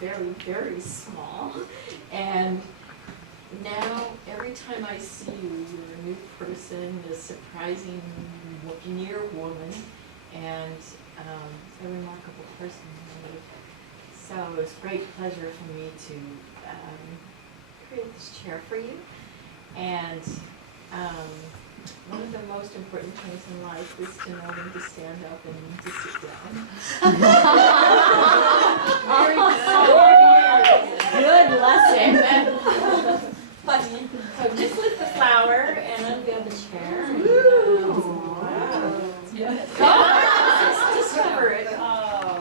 very, very small. And now, every time I see you, you're a new person, a surprising near woman, and a remarkable person. So it was a great pleasure for me to create this chair for you. And one of the most important things in life is to know when to stand up and when to sit down. Good lesson. So just lift the flower and unveil the chair. Wow. Just cover it.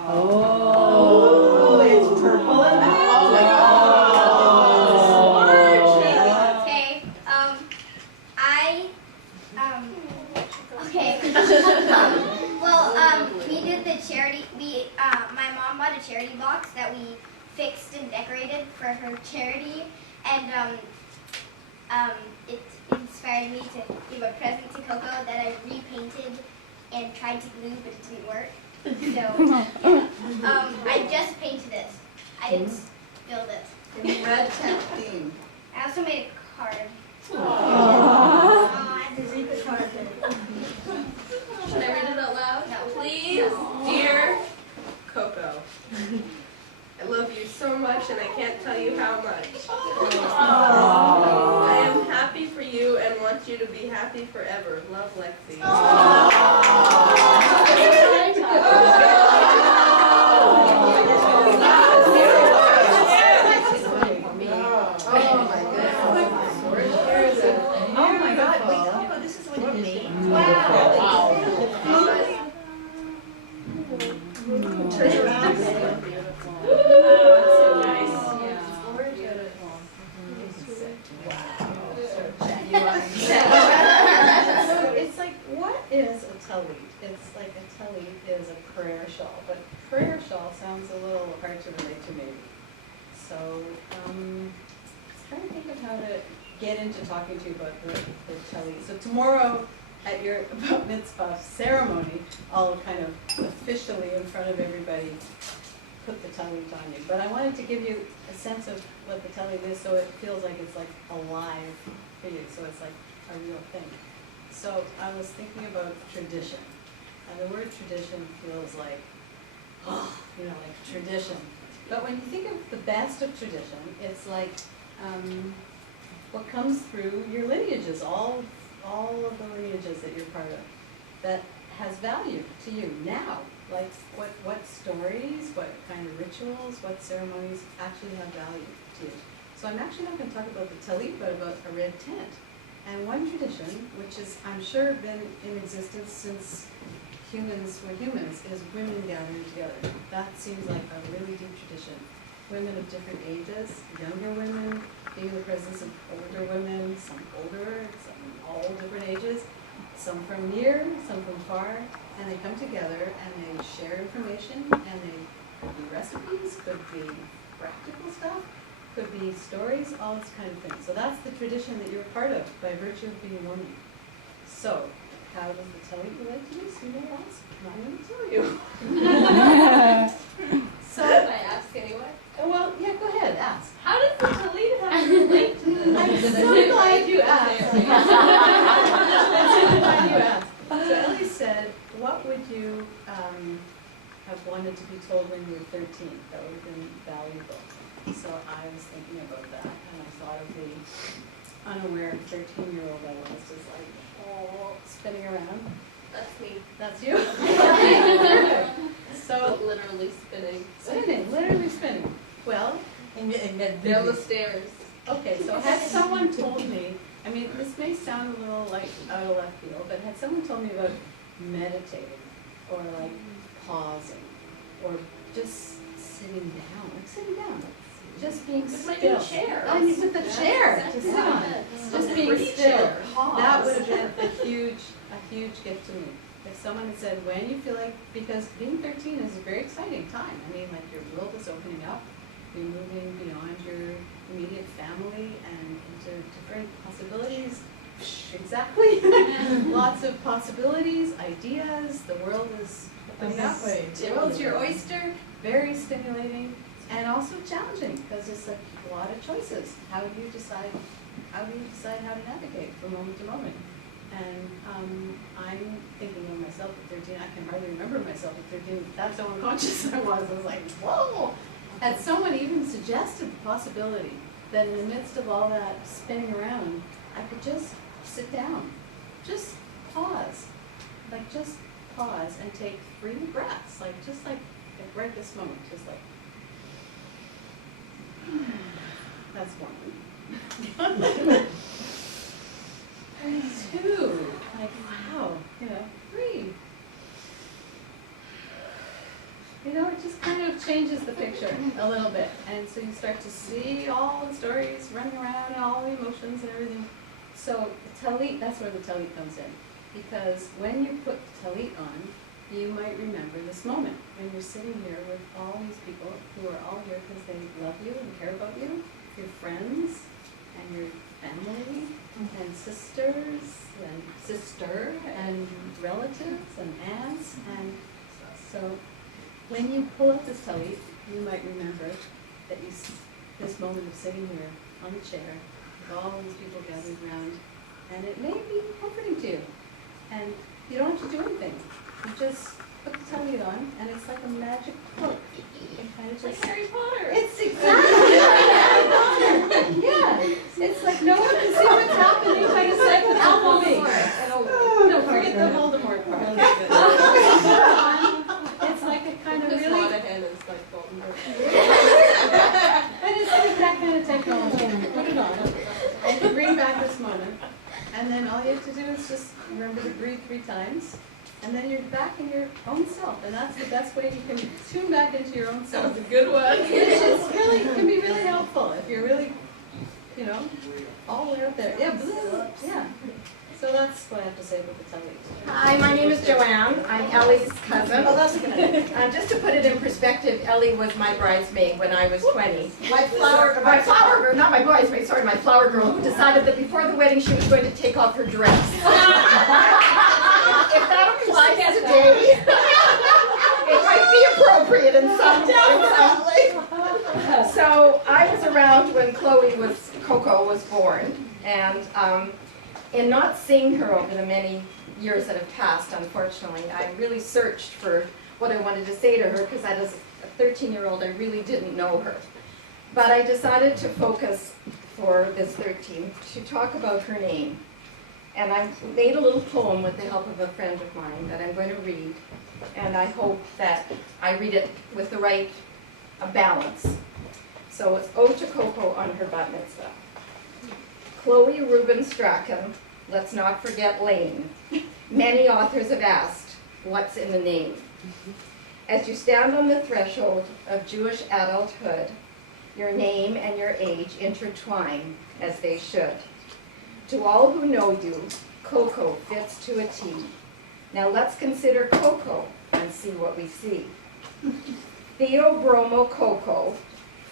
Oh, it's purple and Okay, well, we did the charity, my mom bought a charity box that we fixed and decorated for her charity, and it inspired me to give a present to Coco that I repainted and tried to glue, but it didn't work. So, yeah. I just painted it. I didn't build it. in red tent theme. I also made a card. I had to read the card. Should I read it out loud? No. Please, dear Coco, I love you so much and I can't tell you how much. I am happy for you and want you to be happy forever. Love, Lexi. It's like, what is a tallit? It's like a tallit is a prayer shawl, but prayer shawl sounds a little hard to relate to maybe. So, trying to think of how to get into talking to you about the tallit. So tomorrow at your bat mitzvah ceremony, I'll kind of officially in front of everybody put the tallit on you. But I wanted to give you a sense of what the tallit is, so it feels like it's like alive for you. So it's like a real thing. So I was thinking about tradition, and the word tradition feels like, oh, like tradition. But when you think of the best of tradition, it's like what comes through your lineages, all of the lineages that you're part of, that has value to you now. Like what stories, what kind of rituals, what ceremonies actually have value to you. So I'm actually not going to talk about the tallit, but about a red tent. And one tradition, which is, I'm sure, been in existence since humans were humans, is women gathering together. That seems like a really deep tradition. Women of different ages, younger women, being in the presence of older women, some older, some all different ages, some from near, some from far, and they come together and they share information, and they could be recipes, could be practical stuff, could be stories, all this kind of thing. So that's the tradition that you're a part of by virtue of being a woman. So, how does the tallit relate to this? You may ask. I'm going to tell you. So, Can I ask anyway? well, yeah, go ahead, ask. How does the tallit have to relate to this? I'm so glad you asked. I'm so glad you asked. So Ellie said, what would you have wanted to be told when you were 13 that would have been valuable? So I was thinking about that, and I thought of the unaware 13-year-old I was, just like, oh, spinning around. That's me. That's you? Perfect. So, But literally spinning. literally spinning. Well, Down the stairs. okay, so had someone told me, I mean, this may sound a little like out of left field, but had someone told me about meditating, or like pausing, or just sitting down, just being With still. my new chair. I mean, with the chair to sit on, just being still. That would have been a huge gift to me. If someone had said, when you feel like, because being 13 is a very exciting time. I mean, like your world is opening up, you're moving beyond your immediate family and into different possibilities. Exactly. Lots of possibilities, ideas. The world is opening up. The world's your oyster. Very stimulating. and also challenging, because it's like a lot of choices. How do you decide how to navigate from moment to moment? And I'm thinking of myself at 13, I can hardly remember myself at 13, that's how unconscious I was. I was like, whoa! And someone even suggested the possibility that in the midst of all that spinning around, I could just sit down, just pause, just pause and take 3 breaths, like right this moment, just like, that's 1. And 2, like, wow, 3. It just kind of changes the picture a little bit. And so you start to see all the stories running around and all the emotions and everything. So the talit, that's where the talit comes in. Because when you put the talit on, you might remember this moment when you're sitting here with all these people who are all here because they love you and care about you, your friends and your family and sisters and sister and relatives and aunts. And so when you pull up this talit, you might remember that this moment of sitting here on the chair with all these people gathered around, and it may be comforting to you. And you don't have to do anything. You just put the talit on, and it's like a magic cloak. It kind of just Harry Potter. It's exactly like Harry Potter. Yeah, it's like no one can see what's happening, but it's like Alchemy. No, forget the Voldemort part. It's like a kind of really. Head is like Voldemort. And it's like that kind of technology. Put it on, and you bring back this moment, and then all you have to do is just remember to breathe 3 times, and then you're back in your own self, and that's the best way you can tune back into your own That self. was a good one. Which is really can be really helpful if you're really, all the way up there. Yeah, yeah. So that's what I have to say about the talit. Hi, my name is Joanne. I'm Ellie's cousin. Oh, that's a good idea. Just to put it in perspective, Ellie was my bridesmaid when I was 20. My flower girl, not my bridesmaid, sorry, my flower girl, who decided that before the wedding she was going to take off her dress. If that applies today, it might be appropriate in some way. So I was around when Coco was born, and in not seeing her over the many years that have passed, unfortunately, I really searched for what I wanted to say to her, because as a 13-year-old, I really didn't know her. But I decided to focus for this 13 to talk about her name. And I made a little poem with the help of a friend of mine that I'm going to read. And I hope that I read it with the right balance. So it's Ode to Coco on her bat mitzvah. Chloe Rubin Strachan, let's not forget Lane. Many authors have asked, what's in the name? As you stand on the threshold of Jewish adulthood, your name and your age intertwine as they should. To all who know you, Coco fits to a T. Now let's consider Coco and see what we see. Theobromo Coco,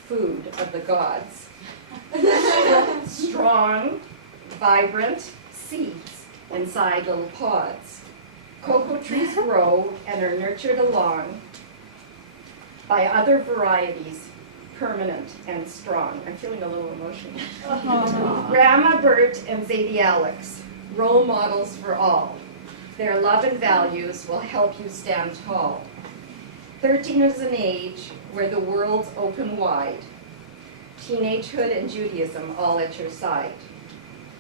food of the gods. Strong, vibrant seeds inside little pods. Cocoa trees grow and are nurtured along by other varieties, permanent and strong. I'm feeling a little emotional. Grandma Bert and Zadie Alex, role models for all. Their love and values will help you stand tall. 13 is an age where the world's open wide. Teenagehood and Judaism all at your side.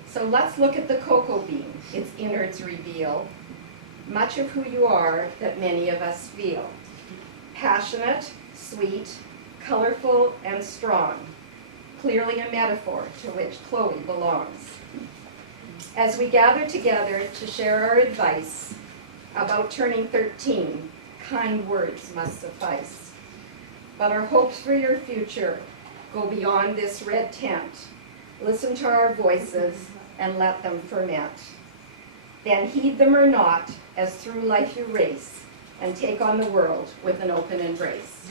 So let's look at the cocoa bean, its innards reveal much of who you are that many of us feel. Passionate, sweet, colorful, and strong. Clearly a metaphor to which Chloe belongs. As we gather together to share our advice about turning 13, kind words must suffice. But our hopes for your future go beyond this red tent. Listen to our voices and let them ferment. Then heed them or not, as through life you race, and take on the world with an open embrace.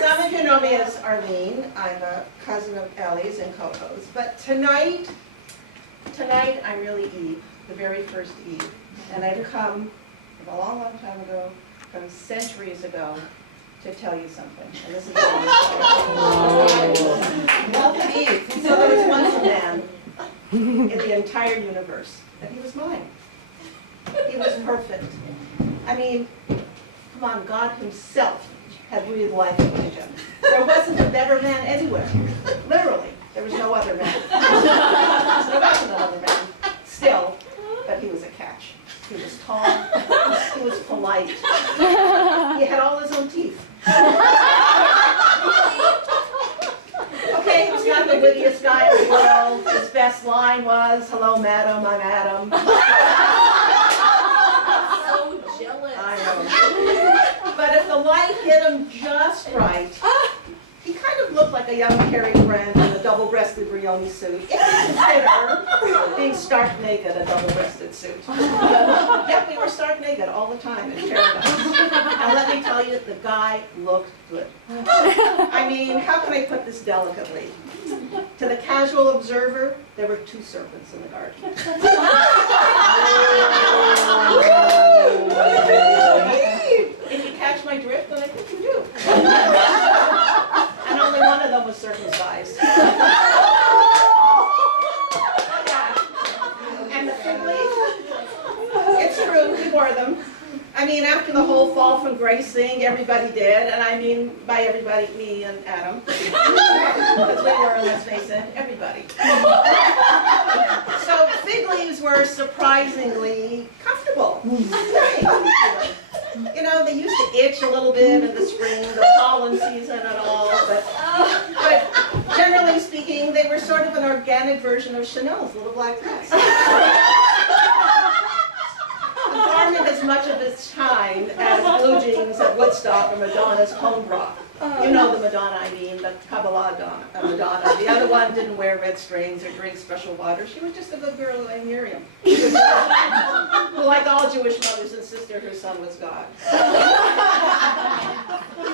Some of you know me as Arlene. I'm a cousin of Ellie's and Coco's. But tonight I'm really Eve, the very first Eve. And I've come from a long, long time ago, from centuries ago, to tell you something. And this is Welcome Eve. So there was once a man in the entire universe, and he was mine. He was perfect. I mean, come on, God himself had breathed life into him. There wasn't a better man anywhere. Literally, there was no other man. There wasn't another man. Still, but he was a catch. He was tall. He was polite. He had all his own teeth. Okay, he was not the wittiest guy in the world. His best line was, "Hello, madam, I'm Adam." So jealous. I know. But if the light hit him just right, he kind of looked like a young Cary Grant in a double-breasted Brioni suit. If you consider being stark naked a double-breasted suit. Yep, we were stark naked all the time in paradise. And let me tell you, the guy looked good. I mean, how can I put this delicately? To the casual observer, there were 2 serpents in the garden. If you catch my drift, then I think you do. And only one of them was circumcised. And the fig leaf, it's true, we wore them. I mean, after the whole fall from grace thing, everybody did, and I mean by everybody, me and Adam. Because we were, let's face it, everybody. So fig leaves were surprisingly comfortable. Very comfortable. You know, they used to itch a little bit in the spring, the pollen season and all, but generally speaking, they were sort of an organic version of Chanel's little black dress. The garment as much of its time as blue jeans at Woodstock or Madonna's home bra. You know the Madonna I mean, the Kabbalah Madonna. The other one didn't wear red strings or drink special water. She was just a good girl named Miriam. Who, like all Jewish mothers, insisted her son was God.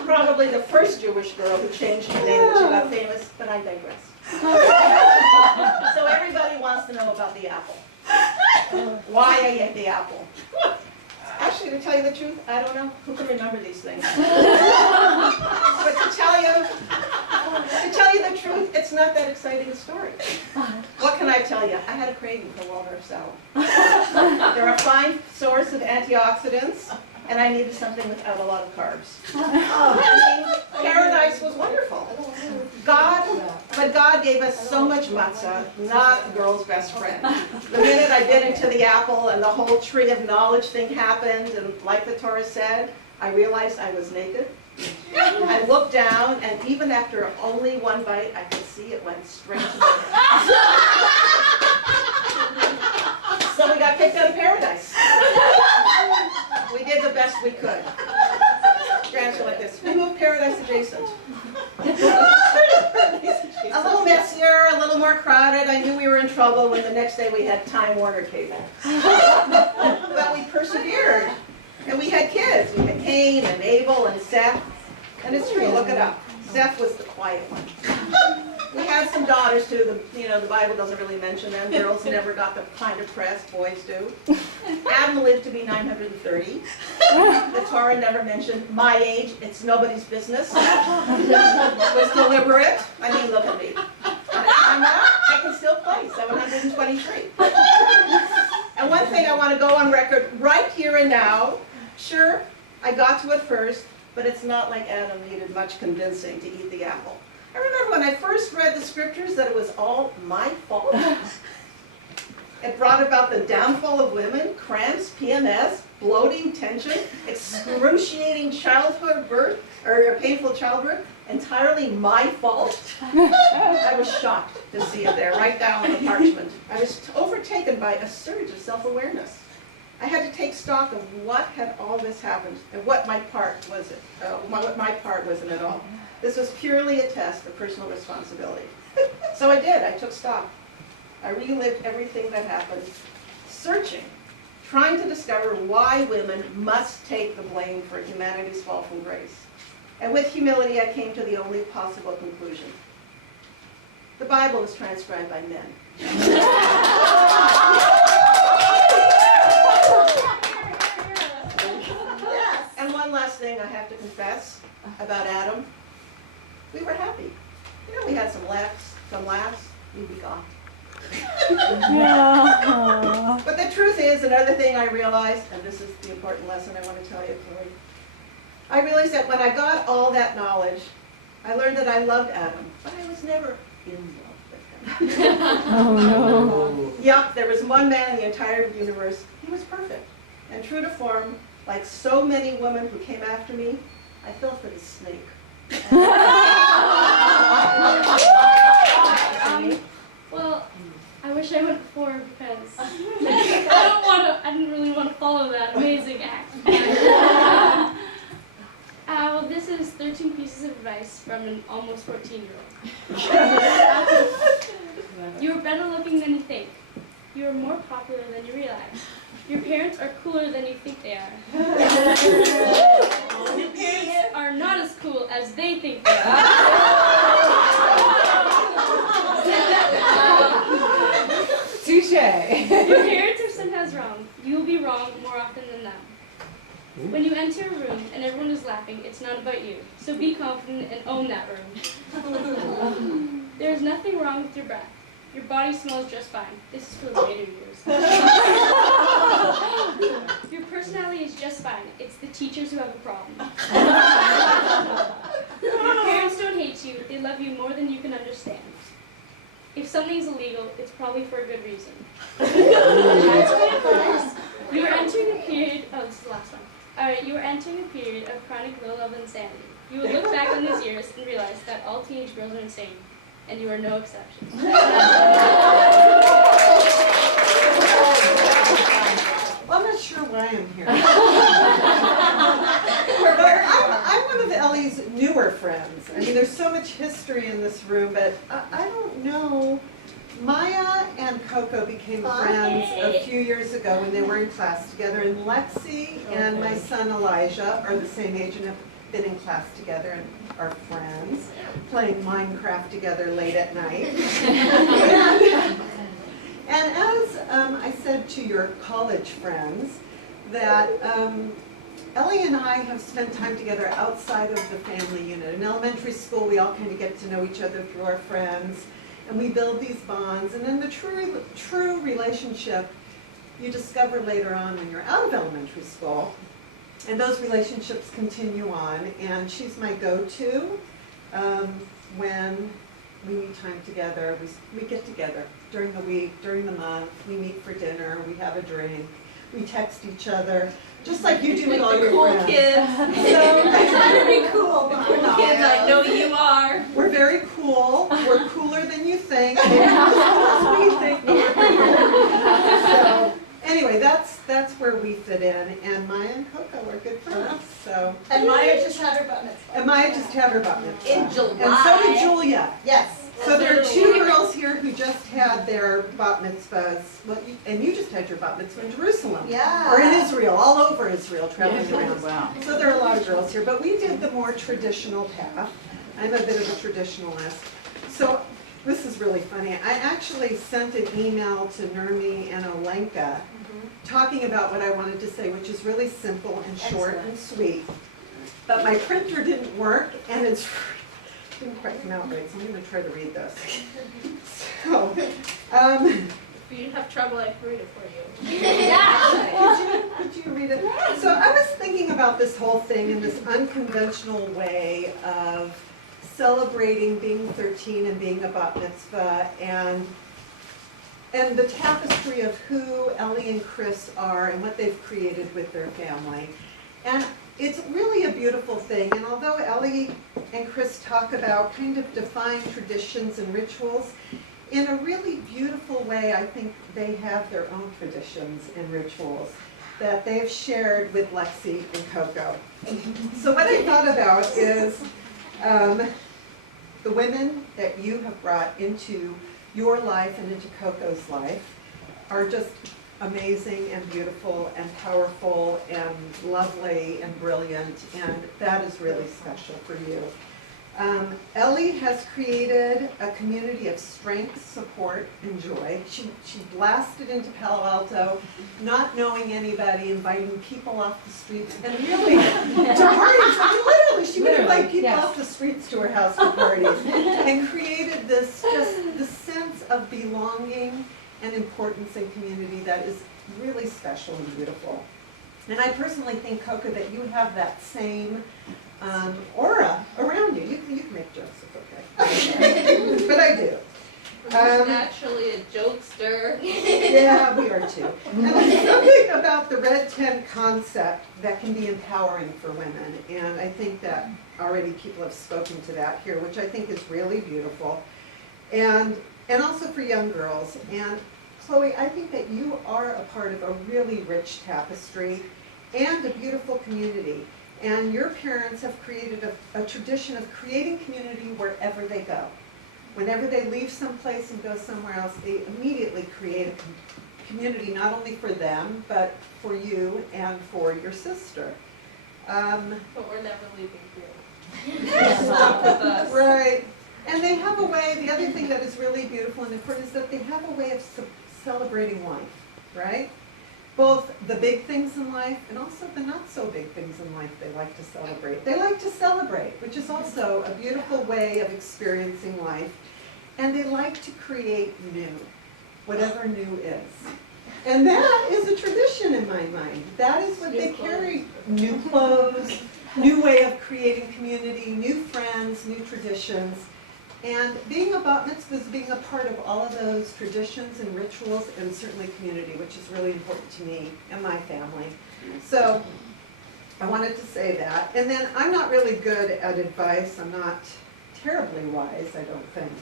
Probably the first Jewish girl who changed her name when she got famous, but I digress. So everybody wants to know about the apple. Why I ate the apple. Actually, to tell you the truth, I don't know. Who can remember these things? But to tell you the truth, it's not that exciting a story. What can I tell you? I had a craving for Waldorf salad. They're a fine source of antioxidants, and I needed something without a lot of carbs. Paradise was wonderful. But God gave us so much matzah, not a girl's best friend. The minute I bit into the apple and the whole tree of knowledge thing happened, and like the Torah said, I realized I was naked. I looked down, and even after only one bite, I could see it went straight to my head. So we got kicked out of paradise. We did the best we could. Grants are like this. We moved paradise adjacent. A little messier, a little more crowded. I knew we were in trouble when the next day we had Time Warner cable. But we persevered. And we had kids. We had Cain and Abel and Seth. And it's true, look it up. Seth was the quiet one. We had some daughters too. The Bible doesn't really mention them. Girls never got the kind of press boys do. Adam lived to be 930. The Torah never mentioned my age. It's nobody's business. It was deliberate. I mean, look at me. I can still play 723. And one thing I want to go on record right here and now. Sure, I got to it first, but it's not like Adam needed much convincing to eat the apple. I remember when I first read the scriptures that it was all my fault. It brought about the downfall of women, cramps, PMS, bloating, tension, excruciating childhood birth, or painful childbirth, entirely my fault. I was shocked to see it there, right down on the parchment. I was overtaken by a surge of self-awareness. I had to take stock of what had all this happened and what my part was in it all. This was purely a test of personal responsibility. So I did. I took stock. I relived everything that happened, searching, trying to discover why women must take the blame for humanity's fall from grace. And with humility, I came to the only possible conclusion. The Bible was transcribed by men. thing I have to confess about Adam. We were happy. You know, we had some laughs, we'd be gone. But the truth is, another thing I realized, and this is the important lesson I want to tell you, Chloe. I realized that when I got all that knowledge, I learned that I loved Adam, but I was never in love with him. Oh no. Yup, there was one man in the entire universe. He was perfect. And true to form, like so many women who came after me, I fell for the snake. Well, I wish I went before because I didn't really want to follow that amazing act. Well, this is 13 pieces of advice from an almost 14-year-old. You are better looking than you think. You are more popular than you realize. Your parents are cooler than you think they are. Your parents are not as cool as they think they are. Touche. Your parents are sometimes wrong. You will be wrong more often than them. When you enter a room and everyone is laughing, it's not about you. So be confident and own that room. There is nothing wrong with your breath. Your body smells just fine. This is for the later years. Your personality is just fine. It's the teachers who have a problem. Your parents don't hate you. They love you more than you can understand. If something's illegal, it's probably for a good reason. You are entering a period, this is the last one. You are entering a period of chronic low level insanity. You will look back on these years and realize that all teenage girls are insane, and you are no exception. Well, I'm not sure why I'm here. I'm one of Ellie's newer friends. I mean, there's so much history in this room, but I don't know. Maya and Coco became friends a few years ago when they were in class together, and Lexi and my son Elijah are the same age and have been in class together and are friends, playing Minecraft together late at night. And as I said to your college friends, that Ellie and I have spent time together outside of the family unit. In elementary school, we all kind of get to know each other through our friends, and we build these bonds. And then the true relationship you discover later on when you're out of elementary school. And those relationships continue on. And she's my go-to when we need time together. We get together during the week, during the month. We meet for dinner. We have a drink. We text each other, just like you do with all your friends. Kids. Very cool. Cool kids, I know you are. We're very cool. We're cooler than you think. Maybe not as cool as we think, but we're pretty cool. So anyway, that's where we fit in. And Maya and Coco are good friends. So. And Maya just had her bat mitzvah. And Maya just had her bat mitzvah. In July. And so did Julia. Yes. So there are two girls here who just had their bat mitzvahs. Well, and you just had your bat mitzvah in Jerusalem. Yeah. Or in Israel, all over Israel, traveling around. Wow. So there are a lot of girls here, but we did the more traditional path. I'm a bit of a traditionalist. So this is really funny. I actually sent an email to Nurmi and Olenka talking about what I wanted to say, which is really simple and short and sweet. But my printer didn't work, and it didn't quite come out right, so I'm going to try to read this. So, If you have trouble, I can read it for you. could you read it? So I was thinking about this whole thing in this unconventional way of celebrating being 13 and being a bat mitzvah, and the tapestry of who Ellie and Chris are and what they've created with their family. And it's really a beautiful thing, and although Ellie and Chris talk about kind of defined traditions and rituals, in a really beautiful way, I think they have their own traditions and rituals that they've shared with Lexi and Coco. So what I thought about is the women that you have brought into your life and into Coco's life are just amazing and beautiful and powerful and lovely and brilliant, and that is really special for you. Ellie has created a community of strength, support, and joy. She blasted into Palo Alto, not knowing anybody, inviting people off the streets, and really, to parties. I mean, literally, she would invite people off the streets to her house for parties, and created this, just the sense of belonging and importance in community that is really special and beautiful. And I personally think, Coco, that you have that same aura around you. You can make jokes, it's okay. But I do. Naturally a jokester. Yeah, we are too. And there's something about the red tent concept that can be empowering for women. And I think that already people have spoken to that here, which I think is really beautiful. And also for young girls. And Chloe, I think that you are a part of a really rich tapestry and a beautiful community. And your parents have created a tradition of creating community wherever they go. Whenever they leave someplace and go somewhere else, they immediately create a community, not only for them, but for you and for your sister. But we're never leaving here. Stop with us. Right. And they have a way, the other thing that is really beautiful and important is that they have a way of celebrating life, right? Both the big things in life and also the not so big things in life they like to celebrate. They like to celebrate, which is also a beautiful way of experiencing life. And they like to create new, whatever new is. And that is a tradition in my mind. That is what they carry. New clothes, new way of creating community, new friends, new traditions. And being a bat mitzvah is being a part of all of those traditions and rituals and certainly community, which is really important to me and my family. So I wanted to say that. And then I'm not really good at advice. I'm not terribly wise, I don't think.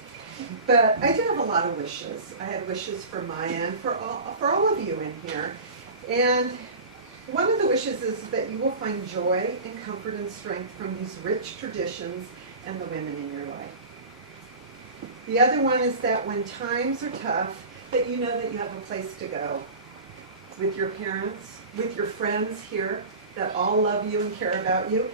But I do have a lot of wishes. I had wishes for Maya and for all of you in here. And one of the wishes is that you will find joy and comfort and strength from these rich traditions and the women in your life. The other one is that when times are tough, that you know that you have a place to go with your parents, with your friends here that all love you and care about you,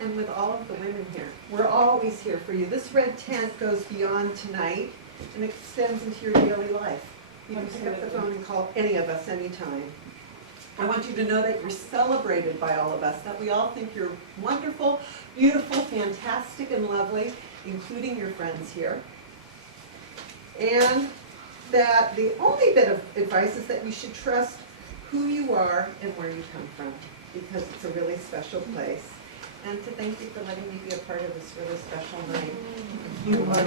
and with all of the women here. We're always here for you. This red tent goes beyond tonight and extends into your daily life. You can pick up the phone and call any of us anytime. I want you to know that you're celebrated by all of us, that we all think you're wonderful, beautiful, fantastic, and lovely, including your friends here. And that the only bit of advice is that you should trust who you are and where you come from, because it's a really special place. And to thank you for letting me be a part of this really special night. You are.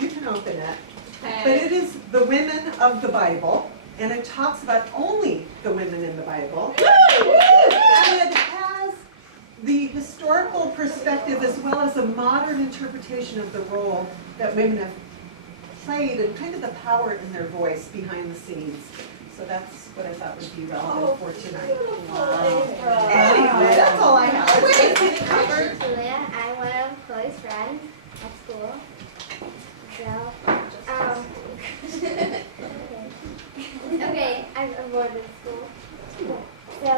You can open it. But it is the women of the Bible, and it talks about only the women in the Bible. And it has the historical perspective as well as a modern interpretation of the role that women have played and kind of the power in their voice behind the scenes. So that's what I thought would be relevant for tonight. Wow. Anyway, that's all I have. Wait, I'm Julia. I'm one of Chloe's friends at school. So, okay, I'm bored with school. So,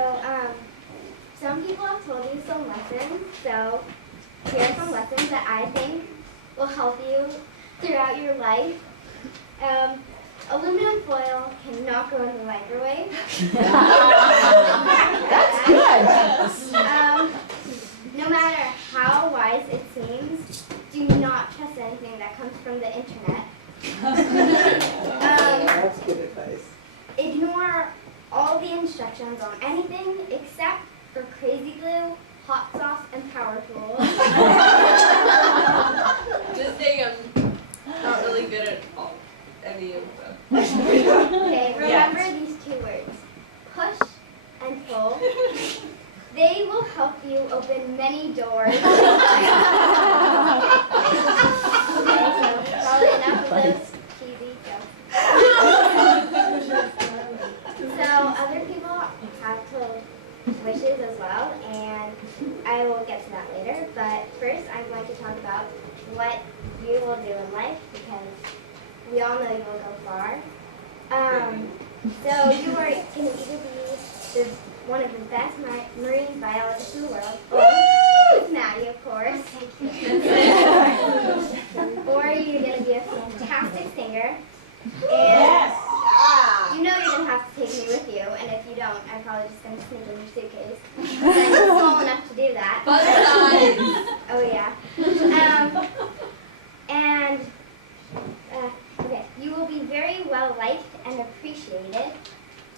some people have told you some lessons. So, here are some lessons that I think will help you throughout your life. Aluminum foil cannot go in the microwave. That's good. No matter how wise it seems, do not trust anything that comes from the internet. That's good advice. Ignore all the instructions on anything except for crazy glue, hot sauce, and power tools. Just saying I'm not really good at any of them. Okay, remember these two words, push and pull. They will help you open many doors. Okay, so probably enough of those cheesy jokes. So other people have told wishes as well, and I will get to that later. But first, I'm going to talk about what you will do in life, because we all know you will go far. So you are can either be the one of the best marine biologists in the world. Well, Maddie, of course. Or you're going to be a fantastic singer. And you know you're going to have to take me with you. And if you don't, I'm probably just going to sneak in your suitcase. But I'm small enough to do that. Oh, yeah. Okay, you will be very well liked and appreciated.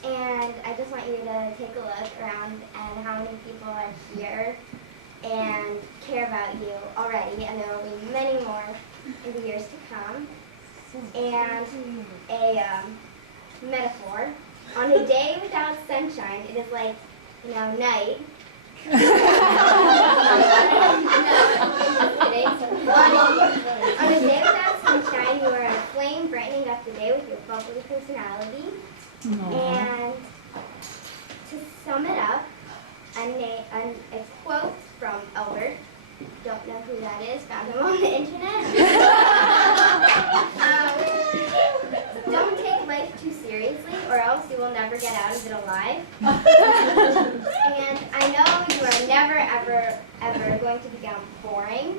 And I just want you to take a look around and how many people are here and care about you already, and there will be many more in the years to come. And a metaphor, on a day without sunshine, it is like, night. No, I'm kidding. On a day without sunshine, you are a flame brightening up the day with your bubbly personality. And to sum it up, a quote from Albert. Don't know who that is. Found him on the internet. Don't take life too seriously, or else you will never get out of it alive. And I know you are never, ever going to become boring,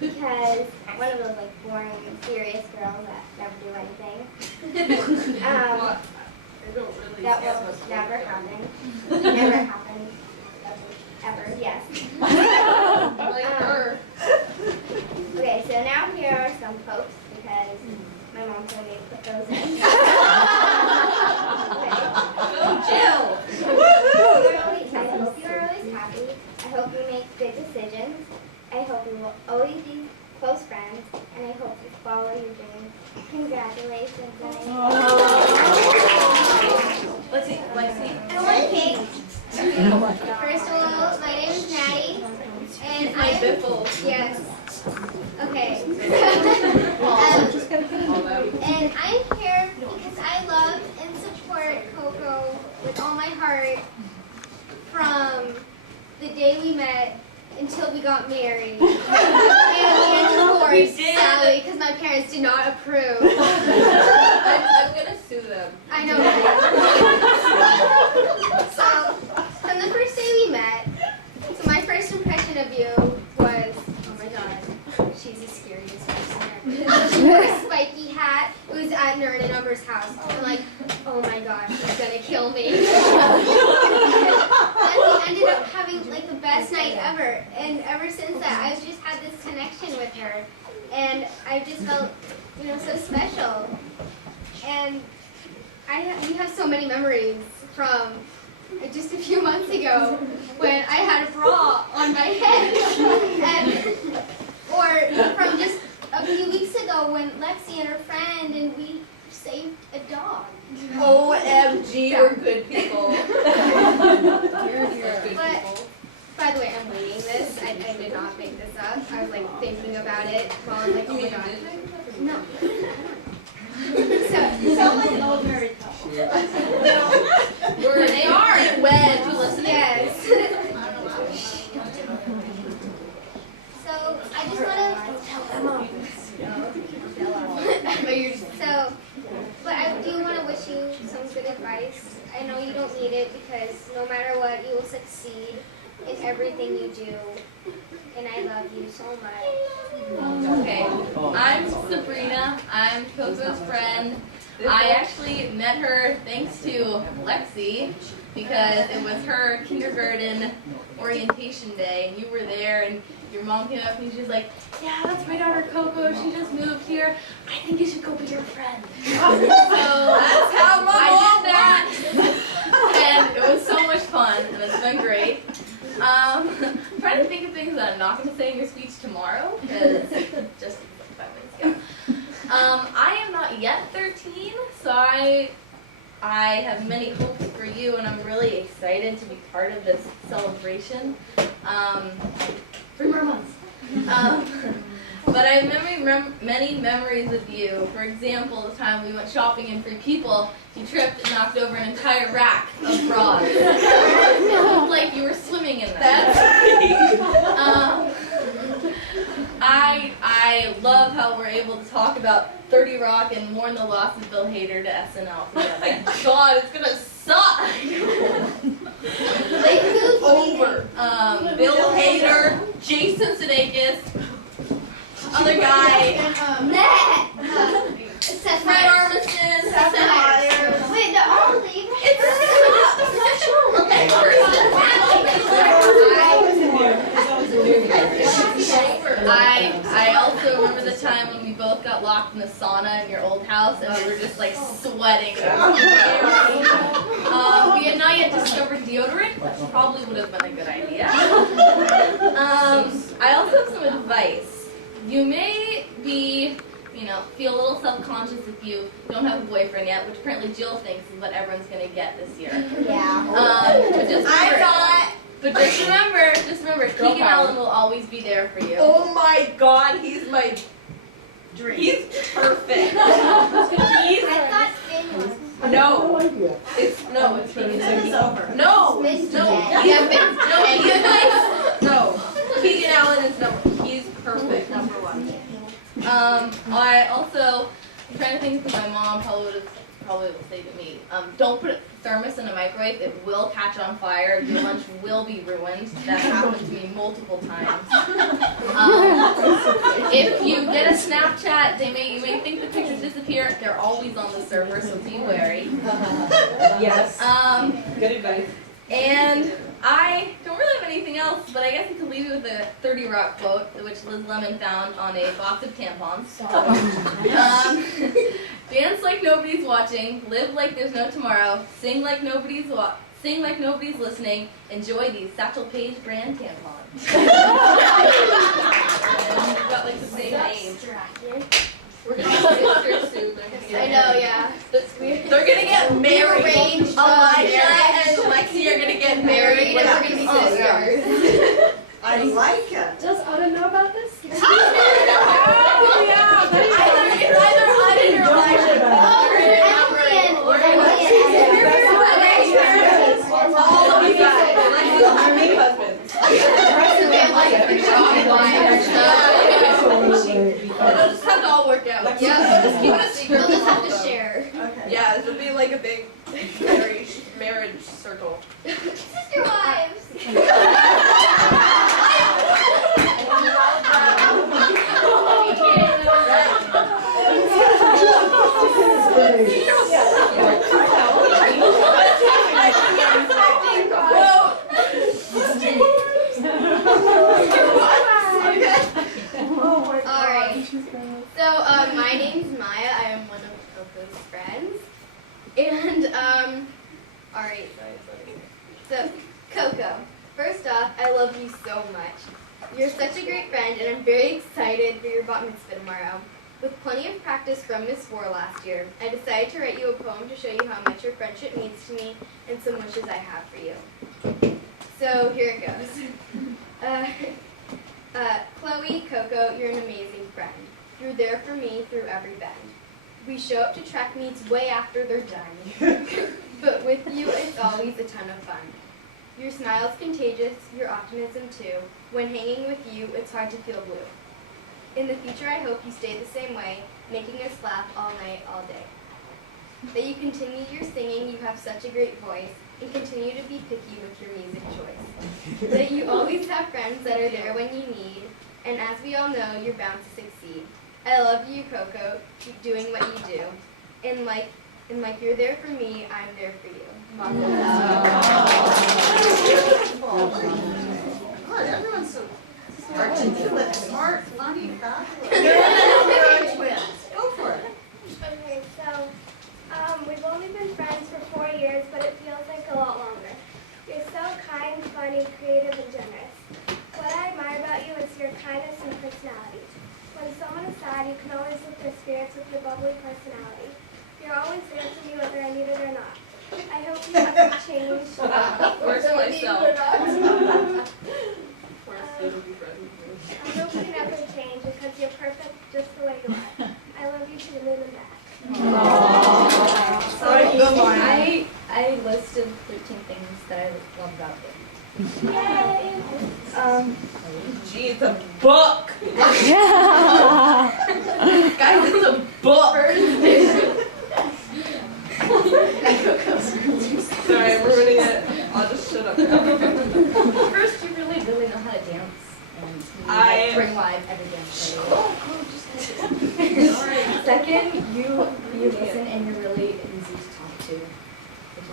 because one of those boring, serious girls that never do anything. That will never happen. Never happen. Ever, yes. Okay, so now here are some quotes, because my mom told me to put those in. Go, Jill! I hope you are always happy. I hope you make good decisions. I hope you will always be close friends. And I hope you follow your dreams. Congratulations, Lexi. Let's see, Lexi. I want cake. First of all, my name is Maddie. And My biffle. Yes. Okay. And I'm here because I love and support Coco with all my heart from the day we met until we got married. And divorced, sadly, because my parents did not approve. I'm gonna sue them. I know, right? So, from the first day we met, so my first impression of you was, oh my god, she's the scariest person ever. She wore a spiky hat. It was at Nerd and Umber's house. I'm like, oh my god, she's gonna kill me. And we ended up having the best night ever. And ever since that, I've just had this connection with her. And I just felt, so special. And we have so many memories from just a few months ago when I had a bra on my head. Or from just a few weeks ago when Lexi and her friend and we saved a dog. OMG, we're good people. But, by the way, I'm waiting this. I did not make this up. I was thinking about it while I'm oh my god. No. You sound like an old married couple. They are wed. You listening? Yes. So, I just want to but I do want to wish you some good advice. I know you don't need it because no matter what, you will succeed in everything you do. And I love you so much. Okay, I'm Sabrina. I'm Coco's friend. I actually met her thanks to Lexi because it was her kindergarten orientation day. And you were there and your mom came up and she was like, yeah, that's my daughter Coco. She just moved here. I think you should go be your friend. So that's how I did that. And it was so much fun and it's been great. I'm trying to think of things that I'm not going to say in your speech tomorrow, because just 5 minutes ago. I am not yet 13, so I have many hopes for you, and I'm really excited to be part of this celebration. 3 more months. But I have many memories of you. For example, the time we went shopping in Free People, you tripped and knocked over an entire rack of bras. It looked like you were swimming in them. I love how we're able to talk about 30 Rock and mourn the loss of Bill Hader to SNL together. God, it's gonna suck! house, and we were just like sweating. We had not yet discovered deodorant, which probably would have been a good idea. I also have some advice. You may be, feel a little self-conscious if you don't have a boyfriend yet, which apparently Jill thinks is what everyone's gonna get this year. Yeah. But just remember, Keegan Allen will always be there for you. Oh my God, he's my dream. He's perfect. I thought Finn was. No, it's Keegan. No. Keegan Allen is he's perfect. Number one. I also, I'm trying to think because my mom probably will say to me, don't put a thermos in a microwave, it will catch on fire, your lunch will be ruined. That happened to me multiple times. If you get a Snapchat, you may think the pictures disappear, they're always on the server, so be wary. Yes. Good advice. And I don't really have anything else, but I guess I could leave you with a 30 Rock quote, which Liz Lemon found on a box of tampons. Dance like nobody's watching, live like there's no tomorrow, sing like nobody's listening, enjoy these Satchel Paige brand tampons. You've got like the same name. We're gonna get sisters soon. I know, yeah. They're gonna get married. Arranged, Elijah and Lexi are gonna get married. We're gonna be sisters. I like it. Does Autumn know about this? Either Elijah or Elijah. All of you guys. Lexi will have new husbands. It'll just have to all work out. Yeah. Just keep it a secret. We'll just have to share. Yeah, it'll be like a big marriage circle. Sister wives. Alright. So, my name's Maya. I am one of Coco's friends. And, alright, so, Coco, first off, I love you so much. You're such a great friend, and I'm very excited for your bat mitzvah tomorrow. With plenty of practice from Miss 4 last year, I decided to write you a poem to show you how much your friendship means to me and some wishes I have for you. So, here it goes. Chloe, Coco, you're an amazing friend. You're there for me through every bend. We show up to track meets way after they're done. But with you, it's always a ton of fun. Your smile's contagious, your optimism too. When hanging with you, it's hard to feel blue. In the future, I hope you stay the same way, making us laugh all night, all day. That you continue your singing, you have such a great voice, and continue to be picky with your music choice. That you always have friends that are there when you need, and as we all know, you're bound to succeed. I love you, Coco. Keep doing what you do. And like you're there for me, I'm there for you. Mazel God, everyone's so articulate, smart, funny, fabulous. Go for it. Okay, so we've only been friends for 4 years, but it feels like a lot longer. You're so kind, funny, creative, and generous. What I admire about you is your kindness and personality. When someone is sad, you can always lift their spirits with your bubbly personality. You're always there for me whether I need it or not. I hope you never change. Where's myself? I hope you never change because you're perfect just the way you are. I love you to the moon and back. I listed 13 things that I love about you. Yay! Gee, it's a book! Guys, it's a book! Sorry, I'm ruining it. I'll just shut up now. First, you really know how to dance. And you bring live every dance. Second, you listen and you're really easy to talk to, which is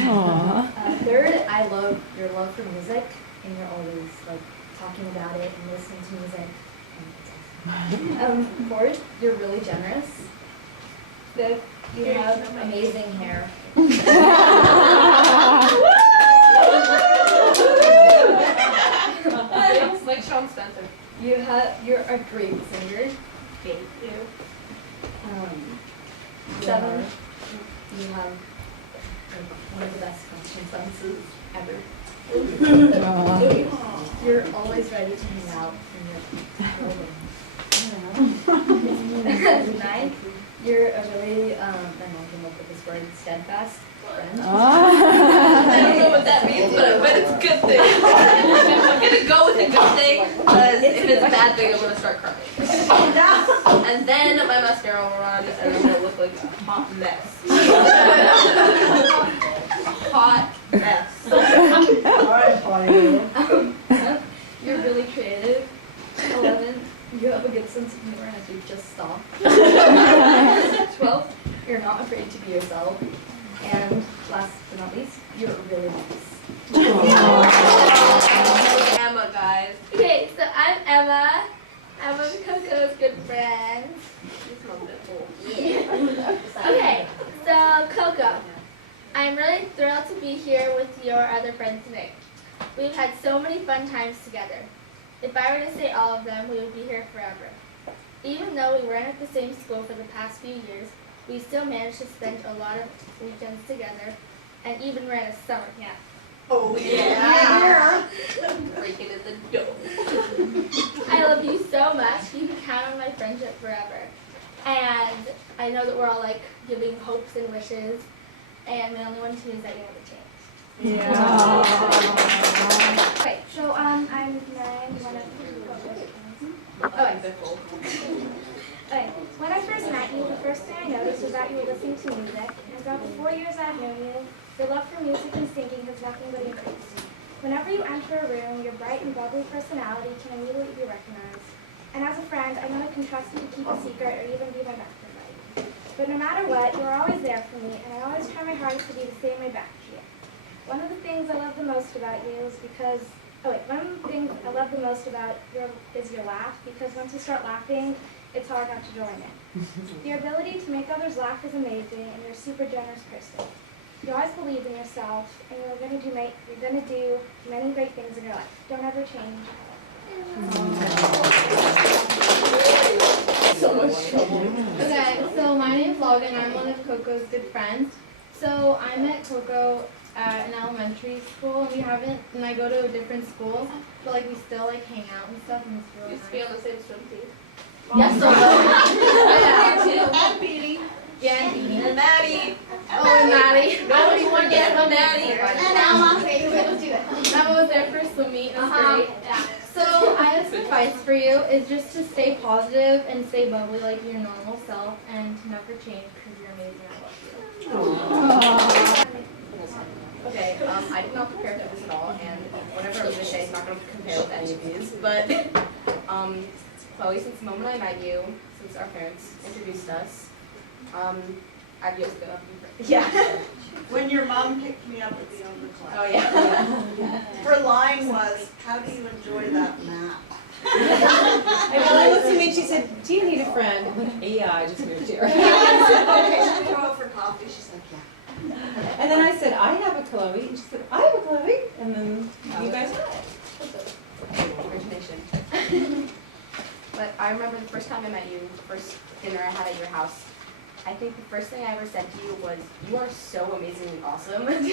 awesome. Third, I love your love for music, and you're always like talking about it and listening to music. And it's awesome. Fourth, you're really generous. Fifth, you have amazing hair. It's like Sean Spencer. You're a great singer. Thank you. Seven, you have one of the best function senses ever. Eight, you're always ready to hang out in your Nine, you're a really, my mom came up with this word, steadfast friend. I don't know what that means, but it's a good thing. I'm gonna go with a good thing, because if it's a bad thing, I'm gonna start crying. And then my mascara will run, and I'm gonna look like a hot mess. Hot mess. You're really creative. 11, you have a good sense of humor as you just saw. 12, you're not afraid to be yourself. And last but not least, you're really nice. Emma, guys. Okay, so I'm Emma. I'm one of Coco's good friends. Okay, so Coco, I'm really thrilled to be here with your other friends today. We've had so many fun times together. If I were to say all of them, we would be here forever. Even though we weren't at the same school for the past few years, we still managed to spend a lot of weekends together and even ran a summer camp. Oh, yeah. Breaking in the dough. I love you so much. You can count on my friendship forever. And I know that we're all like giving hopes and wishes. And my only one to you is that you never change. Okay, so I'm 9, one of Okay, when I first met you, the first thing I noticed was that you were listening to music. And throughout the 4 years I've known you, your love for music and singing has nothing but increased. Whenever you enter a room, your bright and bubbly personality can immediately be recognized. And as a friend, I know I can trust you to keep a secret or even be my bathroom buddy. But no matter what, you're always there for me, and I always try my hardest to be the same way back to you. One of the things I love the most about you is because, one of the things I love the most about is your laugh, because once you start laughing, it's hard not to join in. Your ability to make others laugh is amazing, and you're a super generous person. You always believe in yourself, and you're going to do many great things in your life. Don't ever change. So much trouble. Okay, so my name's Logan. I'm one of Coco's good friends. So I met Coco at an elementary school, and I go to a different school, but like we still like hang out and stuff, and it's really Used to be on the same swim team. Yes, so And Petey. yeah, and Beanie. And Maddie. Oh, and Maddie. Nobody forget Maddie. And Alma. Emma was there for swim meet, and it was great. So I have some advice for you, is just to stay positive and stay bubbly like your normal self, and to never change because you're amazing. I love you. Okay, I did not prepare for this at all, and whatever I'm going to say is not going to compare with any of these, but Chloe, since the moment I met you, since our parents introduced us, I've just been up Yeah. When your mom picked me up at the end of the class. Oh, yeah. Her line was, how do you enjoy that map? And Ellie looked at me and she said, do you need a friend? I'm like, yeah, I just moved here. Okay, should we go out for coffee? She's like, yeah. And then I said, I have a Chloe. And she said, I have a Chloe. And then you guys had it. Origination. But I remember the first time I met you, the first dinner I had at your house, I think the first thing I ever said to you was, you are so amazingly awesome. And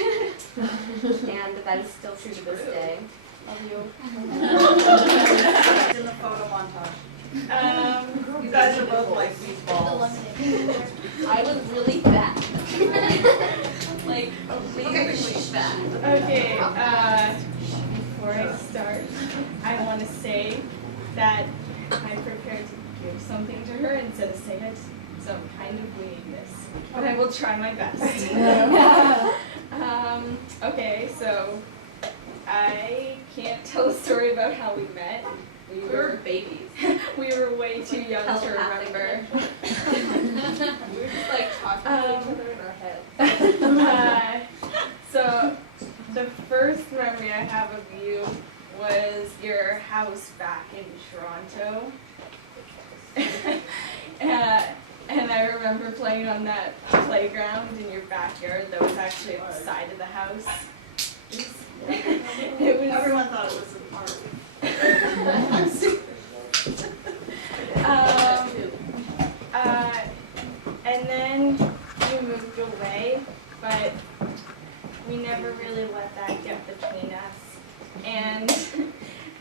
that is still true to this day. Love you. In the photo montage. You guys are both like these balls. I was really fat. Like, amazingly fat. Okay, before I start, I want to say that I'm prepared to give something to her instead of say it, so I'm kind of winging this, but I will try my best. Okay, so I can't tell a story about how we met. We were babies. We were way too young to remember. We were just like talking to each other in our heads. So the first memory I have of you was your house back in Toronto. And I remember playing on that playground in your backyard that was actually on the side of the house. It was. Everyone thought it was a park. And then you moved away, but we never really let that get between us. And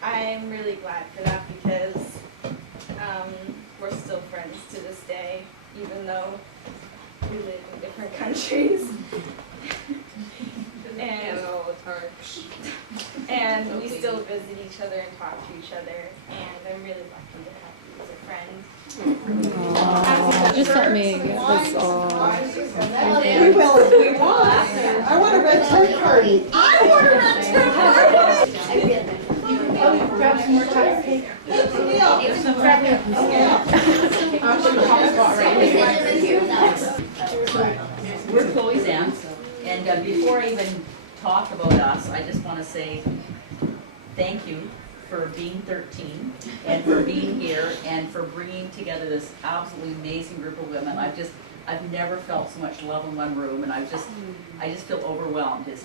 I'm really glad for that because we're still friends to this day, even though we live in different countries. And we still visit each other and talk to each other, and I'm really lucky to have you as a friend. Just let me get this all. We will if we want. I want a red tent party. I want a red tent party. Grab some more chocolate cake. We're Chloe's aunts, and before I even talk about us, I just want to say thank you for being 13 and for being here and for bringing together this absolutely amazing group of women. I've never felt so much love in one room, and I just feel overwhelmed. It's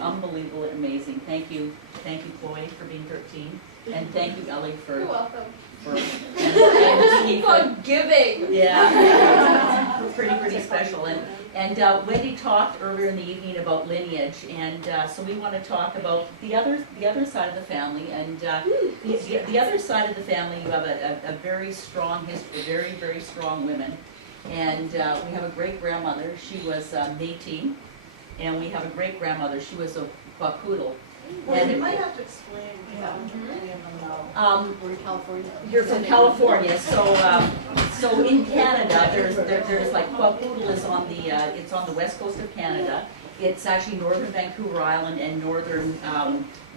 unbelievable and amazing. Thank you, Chloe, for being 13, and thank you, Ellie, for. You're welcome. And Giving. Yeah, pretty special. And Wendy talked earlier in the evening about lineage, and so we want to talk about the other side of the family. And the other side of the family, you have a very strong history, very strong women. And we have a great grandmother. She was Métis, and we have a great grandmother. She was a Kwakiutl. Well, you might have to explain what any of them know. We're in California. You're from California, so in Canada, there's like Coco is on the it's on the west coast of Canada. It's actually northern Vancouver Island and northern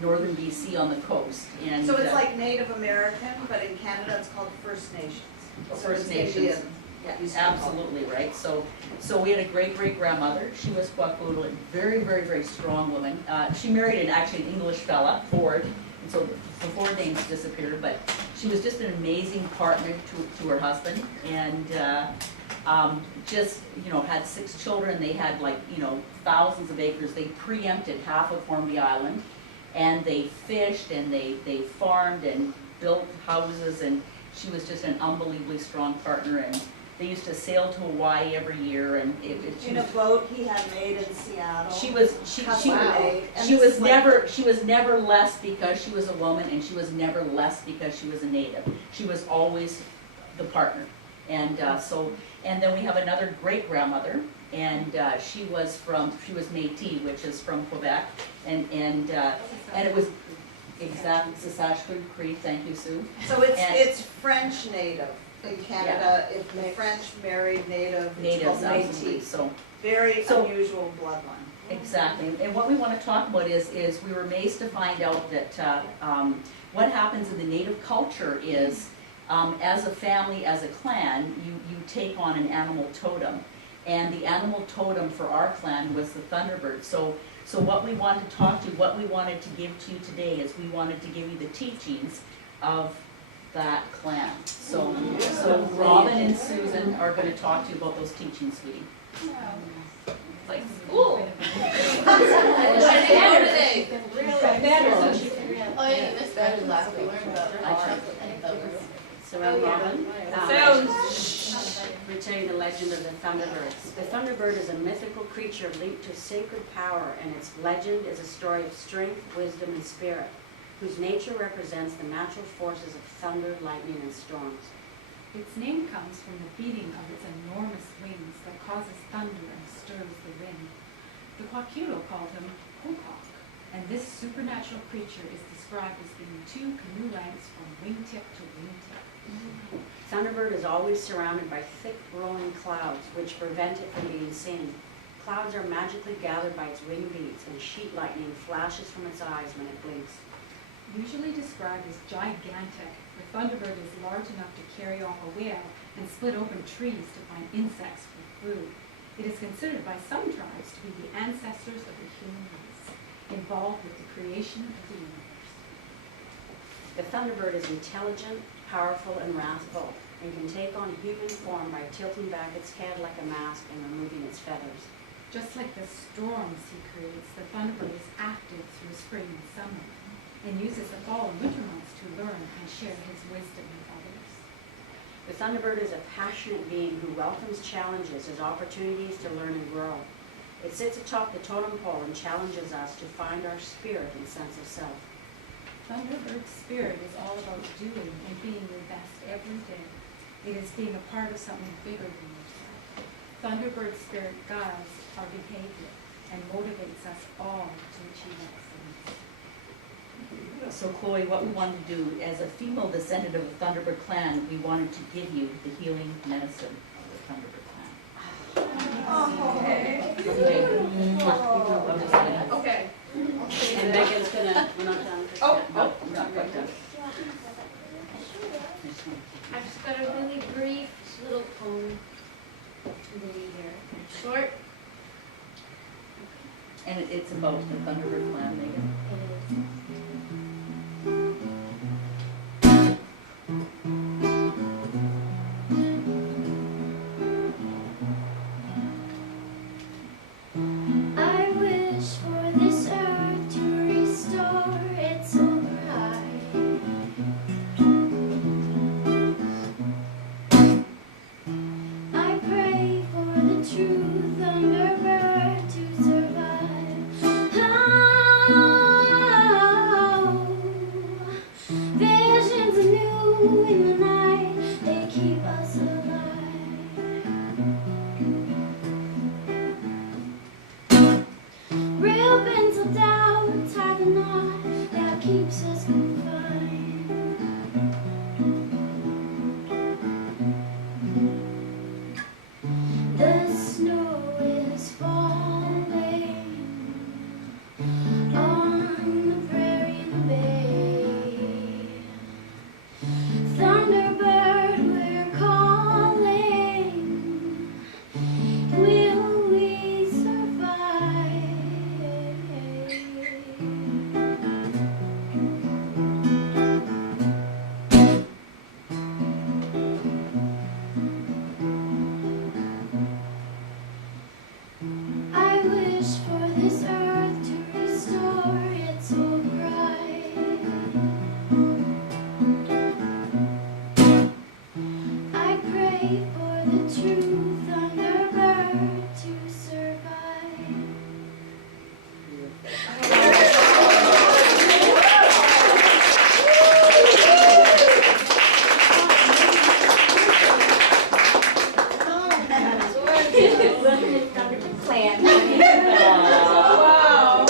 BC on the coast. And So it's like Native American, but in Canada it's called First Nations. First Nations. Yeah, absolutely right. So we had a great grandmother. She was Kwakiutl, a very strong woman. She married an English fella, Ford, and so the Ford names disappeared. But she was just an amazing partner to her husband, and just had 6 children. They had thousands of acres. They preempted half of Hornby Island, and they fished and they farmed and built houses. And she was just an unbelievably strong partner. And they used to sail to Hawaii every year, and in a boat he had made in Seattle. She was never less because she was a woman, and she was never less because she was a native. She was always the partner, and and then we have another great grandmother, and she was Métis, which is from Quebec, and it was exactly Saskatchewan Cree. Thank you, Sue. So it's French Native. In Canada, if the French married natives, absolutely. So very unusual bloodline. Exactly. And what we want to talk about is we were amazed to find out that what happens in the Native culture is, as a family, as a clan, you take on an animal totem. And the animal totem for our clan was the Thunderbird. So what we wanted to talk to, what we wanted to give to you today is we wanted to give you the teachings of that clan. So Robin and Susan are going to talk to you about those teachings, sweetie. It's like school. Oh yeah, you missed that last week. We learned about So I'm Robin. We tell you the legend of the Thunderbirds. The Thunderbird is a mythical creature linked to sacred power, and its legend is a story of strength, wisdom, and spirit, whose nature represents the natural forces of thunder, lightning, and storms. Its name comes from the beating of its enormous wings that causes thunder and stirs the wind. The Kwakiutl called him Coco, and this supernatural creature is described as being 2 canoe lengths from wingtip to wingtip. Thunderbird is always surrounded by thick rolling clouds, which prevent it from being seen. Clouds are magically gathered by its wing beats, and sheet lightning flashes from its eyes when it blinks. Usually described as gigantic, the Thunderbird is large enough to carry off a whale and split open trees to find insects for food. It is considered by some tribes to be the ancestors of the human race, involved with the creation of the universe. The Thunderbird is intelligent, powerful, and wrathful. and can take on human form by tilting back its head like a mask and removing its feathers. Just like the storms he creates, the thunderbird is active through spring and summer and uses the fall and winter months to learn and share his wisdom with others. The thunderbird is a passionate being who welcomes challenges as opportunities to learn and grow. It sits atop the totem pole and challenges us to find our spirit and sense of self. Thunderbird's spirit is all about doing and being your best every day. It is being a part of something bigger than yourself. Thunderbird's spirit guides our behavior and motivates us all to achieve excellence. So Chloe, what we wanted to do, as a female descendant of the Thunderbird clan, we wanted to give you the healing medicine of the Thunderbird clan. Okay. And Megan's gonna, we're not done. Oh, No, we're not quite done. I've just got a really brief little poem to read here. Short. And it's about the Thunderbird clan, Megan. It is. I wish for this earth to restore its old pride. I pray for the true thunderbird to survive. Oh, visions anew in the night, they keep us alive. Real pencil down, tie the knot that keeps us confined. The snow is falling on the prairie and the bay. Thunderbird, we're calling. Will we survive? I wish for this earth to restore its old pride. I pray for the true thunderbird to survive. Wow.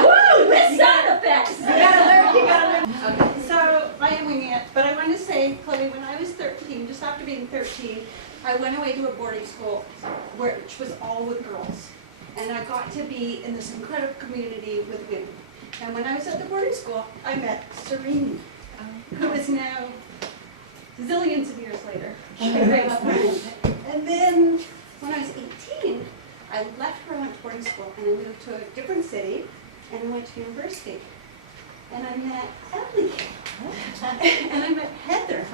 Woo! With sound effects! You gotta learn. Okay, so I am winging it, but I want to say, Chloe, when I was 13, just after being 13, I went away to a boarding school which was all with girls. And I got to be in this incredible community with women. And when I was at the boarding school, I met Serene, who is now zillions of years later. a great friend. And then when I was 18, I left her and went to boarding school, and I moved to a different city, and I went to university. And I met Ellie. And I met Heather.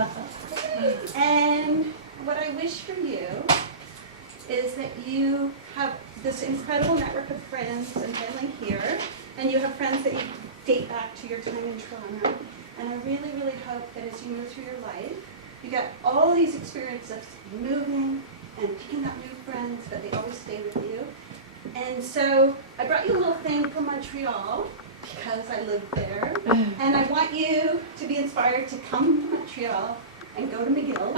And what I wish for you is that you have this incredible network of friends and family here, and you have friends that you date back to your time in Toronto. And I really, really hope that as you move through your life, you get all these experiences of moving and picking up new friends, but they always stay with you. And so I brought you a little thing from Montreal, because I live there, and I want you to be inspired to come to Montreal and go to McGill.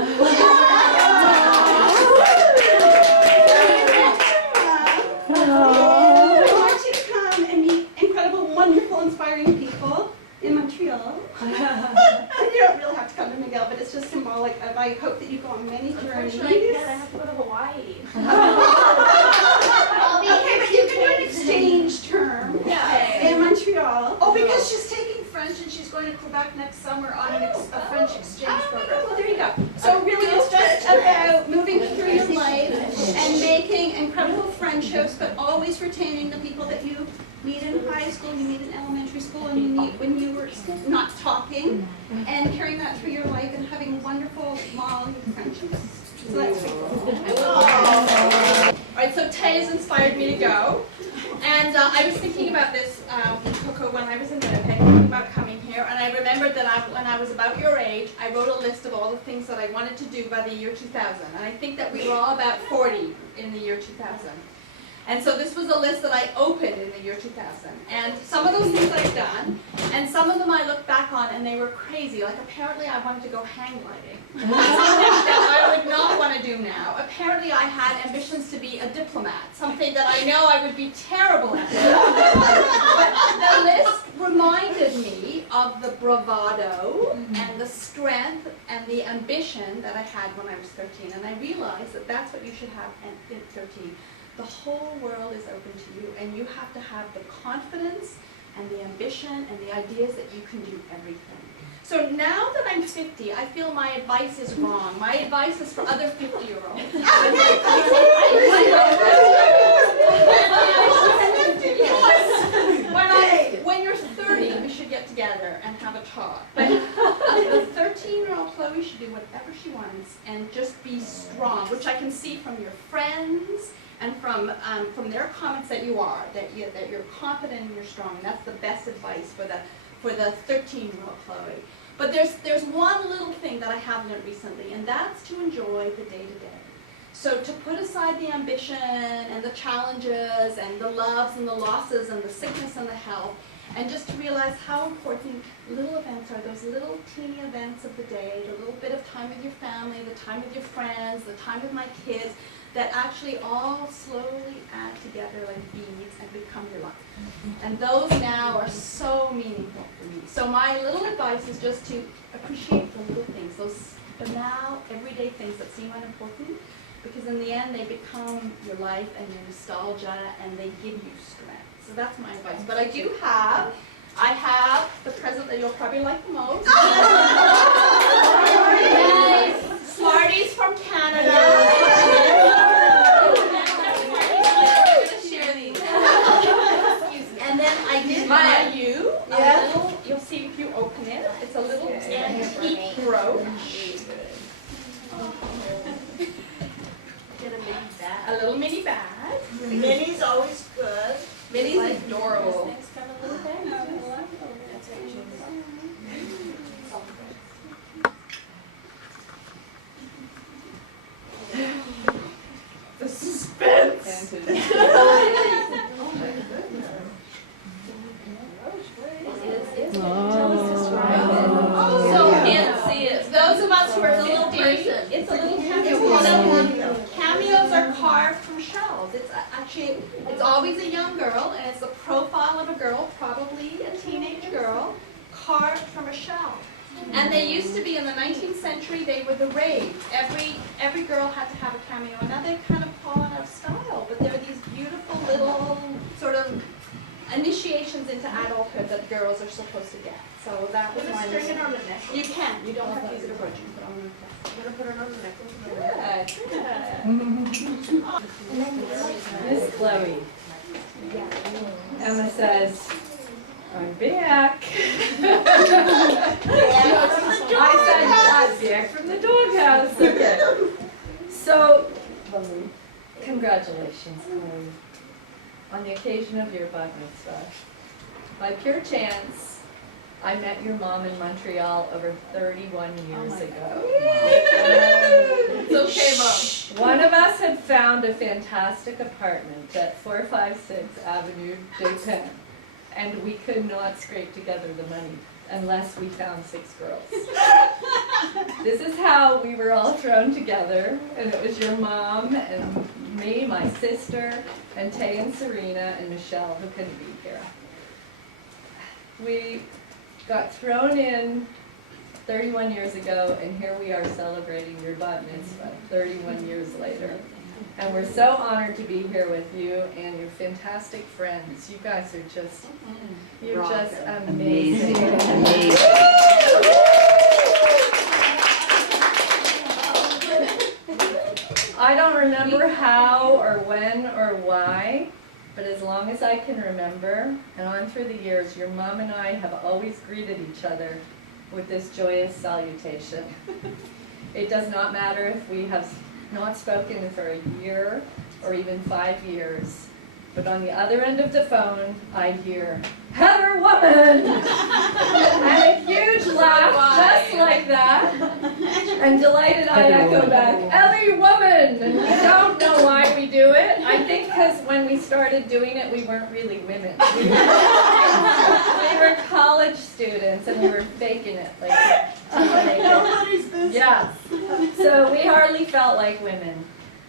I want you to come and meet incredible, wonderful, inspiring people in Montreal. And you don't really have to come to McGill, but it's just symbolic of I hope that you go on many journeys. Unfortunately, I have to go to Hawaii. Okay, but you can do an exchange term in Montreal. Oh, because she's taking friends French, and she's going to Quebec next summer on a French exchange program. Well, there you go. So really, it's just about moving through your life and making incredible friendships, but always retaining the people that you meet in high school, you meet in elementary school, and you meet when you were not talking, and carrying that through your life and having wonderful long friendships. So that's pretty cool. Alright, so Tay has inspired me to go. And I was thinking about this, Coco, when I was in Winnipeg, thinking about coming here, and I remembered that when I was about your age, I wrote a list of all the things that I wanted to do by the year 2000. And I think that we were all about 40 in the year 2000. And so this was a list that I opened in the year 2000. And some of those things I've done, and some of them I look back on and they were crazy. Like apparently I wanted to go hang gliding. Something that I would not want to do now. Apparently I had ambitions to be a diplomat, something that I know I would be terrible at. But the list reminded me of the bravado and the strength and the ambition that I had when I was 13. And I realized that that's what you should have at 13. The whole world is open to you, and you have to have the confidence and the ambition and the ideas that you can do everything. So now that I'm 50, I feel my advice is wrong. My advice is for other 50-year-olds. When you're 30, we should get together and have a talk. But the 13-year-old Chloe should do whatever she wants and just be strong, which I can see from your friends and from their comments that you are, that you're confident and you're strong, and that's the best advice for the 13-year-old Chloe. But there's one little thing that I have learned recently, and that's to enjoy the day-to-day. So to put aside the ambition and the challenges and the loves and the losses and the sickness and the health, and just to realize how important little events are, those little teeny events of the day, the little bit of time with your family, the time with your friends, the time with my kids, that actually all slowly add together like beads and become your life. And those now are so meaningful for me. So my little advice is just to appreciate the little things, those banal, everyday things that seem unimportant, because in the end they become your life and your nostalgia, and they give you strength. So that's my advice. But I have the present that you'll probably like the most. Smarties from Canada. And then I did buy you a little, you'll see if you open it, it's a little antique brooch. Get a mini bag. A little mini bag. Minnie's always good. Minnie's adorable. The suspense. So can't see it. Those of us who are 50, it's a little cameo. Cameos are carved from shells. It's actually, it's always a young girl, and it's the profile of a girl, probably a teenage girl, carved from a shell. And they used to be in the 19th century, they were the rage. Every girl had to have a cameo. And now they've kind of fallen out of style, but they're these beautiful little sort of initiations into adulthood that girls are supposed to get. So that was my string it on the necklace. You can. You don't have to use it as a brooch. You can put it on the necklace. I'm gonna put it on the necklace. Good. Miss Chloe. Emma says, I'm back. I said, I'm back from the doghouse. Okay. So, congratulations, Chloe, on the occasion of your bat mitzvah. By pure chance, I met your mom in Montreal over 31 years ago. It's okay, Mom. One of us had found a fantastic apartment at 456 Avenue des Pins, and we could not scrape together the money unless we found 6 girls. This is how we were all thrown together, and it was your mom and me, my sister, and Tay and Serena and Michelle, who couldn't be here. We got thrown in 31 years ago, and here we are celebrating your bat mitzvah 31 years later. And we're so honored to be here with you and your fantastic friends. You guys are just, you're just amazing. I don't remember how or when or why, but as long as I can remember, and on through the years, your mom and I have always greeted each other with this joyous salutation. It does not matter if we have not spoken for a year or even 5 years, but on the other end of the phone, I hear, "Heather Woman!" and a huge laugh just like that. And delighted I echo back, "Ellie Woman!" And we don't know why we do it. I think because when we started doing it, we weren't really women. We were college students and we were faking it. Nobody's business. Yeah. So we hardly felt like women.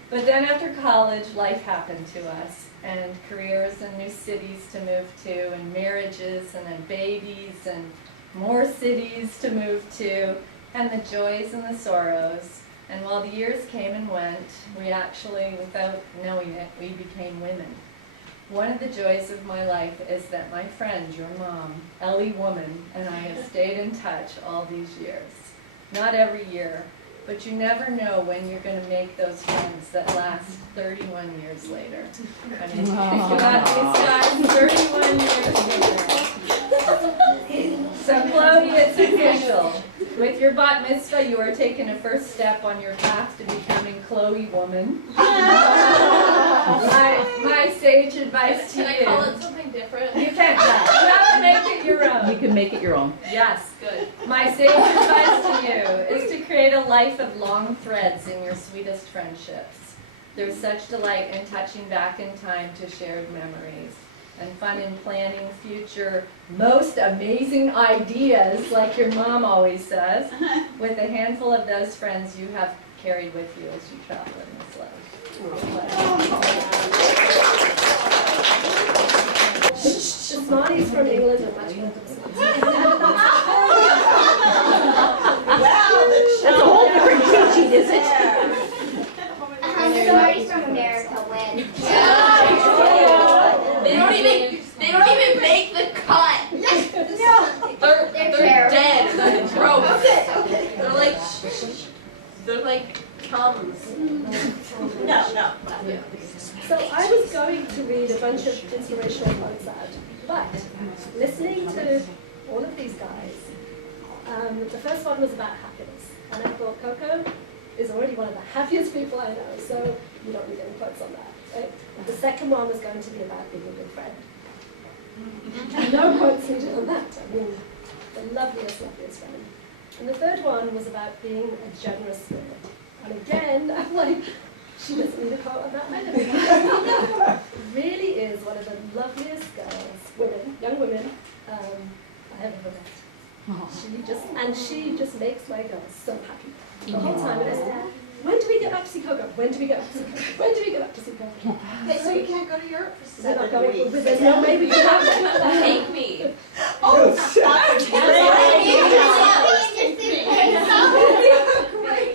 But then after college, life happened to us, and careers and new cities to move to, and marriages, and then babies, and more cities to move to, and the joys and the sorrows. And while the years came and went, we actually, without knowing it, we became women. One of the joys of my life is that my friend, your mom, Ellie Woman, and I have stayed in touch all these years. Not every year, but you never know when you're going to make those friends that last 31 years later. I mean, think about these guys 31 years later. So Chloe, it's official. With your bat mitzvah, you are taking a first step on your path to becoming Chloe Woman. My sage advice to you. Can I call it something different? You can't. You have to make it your own. You can make it your own. Yes, good. My sage advice to you is to create a life of long threads in your sweetest friendships. There's such delight in touching back in time to shared memories, and fun in planning future most amazing ideas, like your mom always says, with a handful of those friends you have carried with you as you travel in this life. The Smarties from England are much better. Wow, That's a whole different teaching, is it? Smarties from America win. They don't even make the cut. They're dead. They're gross. They're like crumbs. No. So I was going to read a bunch of inspirational quotes out, but listening to all of these guys, the first one was about happiness, and I thought Coco is already one of the happiest people I know, so you don't need any quotes on that. Right? The second one was going to be about being a good friend. No quotes needed on that. I mean, the loveliest friend. And the third one was about being a generous spirit. And again, I'm like, she doesn't need a quote on that either. Really is one of the loveliest girls, young women, I have ever met. She just makes my girls so happy the whole time. And I said, when do we get back to see Coco? When do we get back to see Coco? When do we get back to see Coco? So you can't go to Europe for We're not 7 going, weeks. there's no way we can have that. Take me. Oh, stop.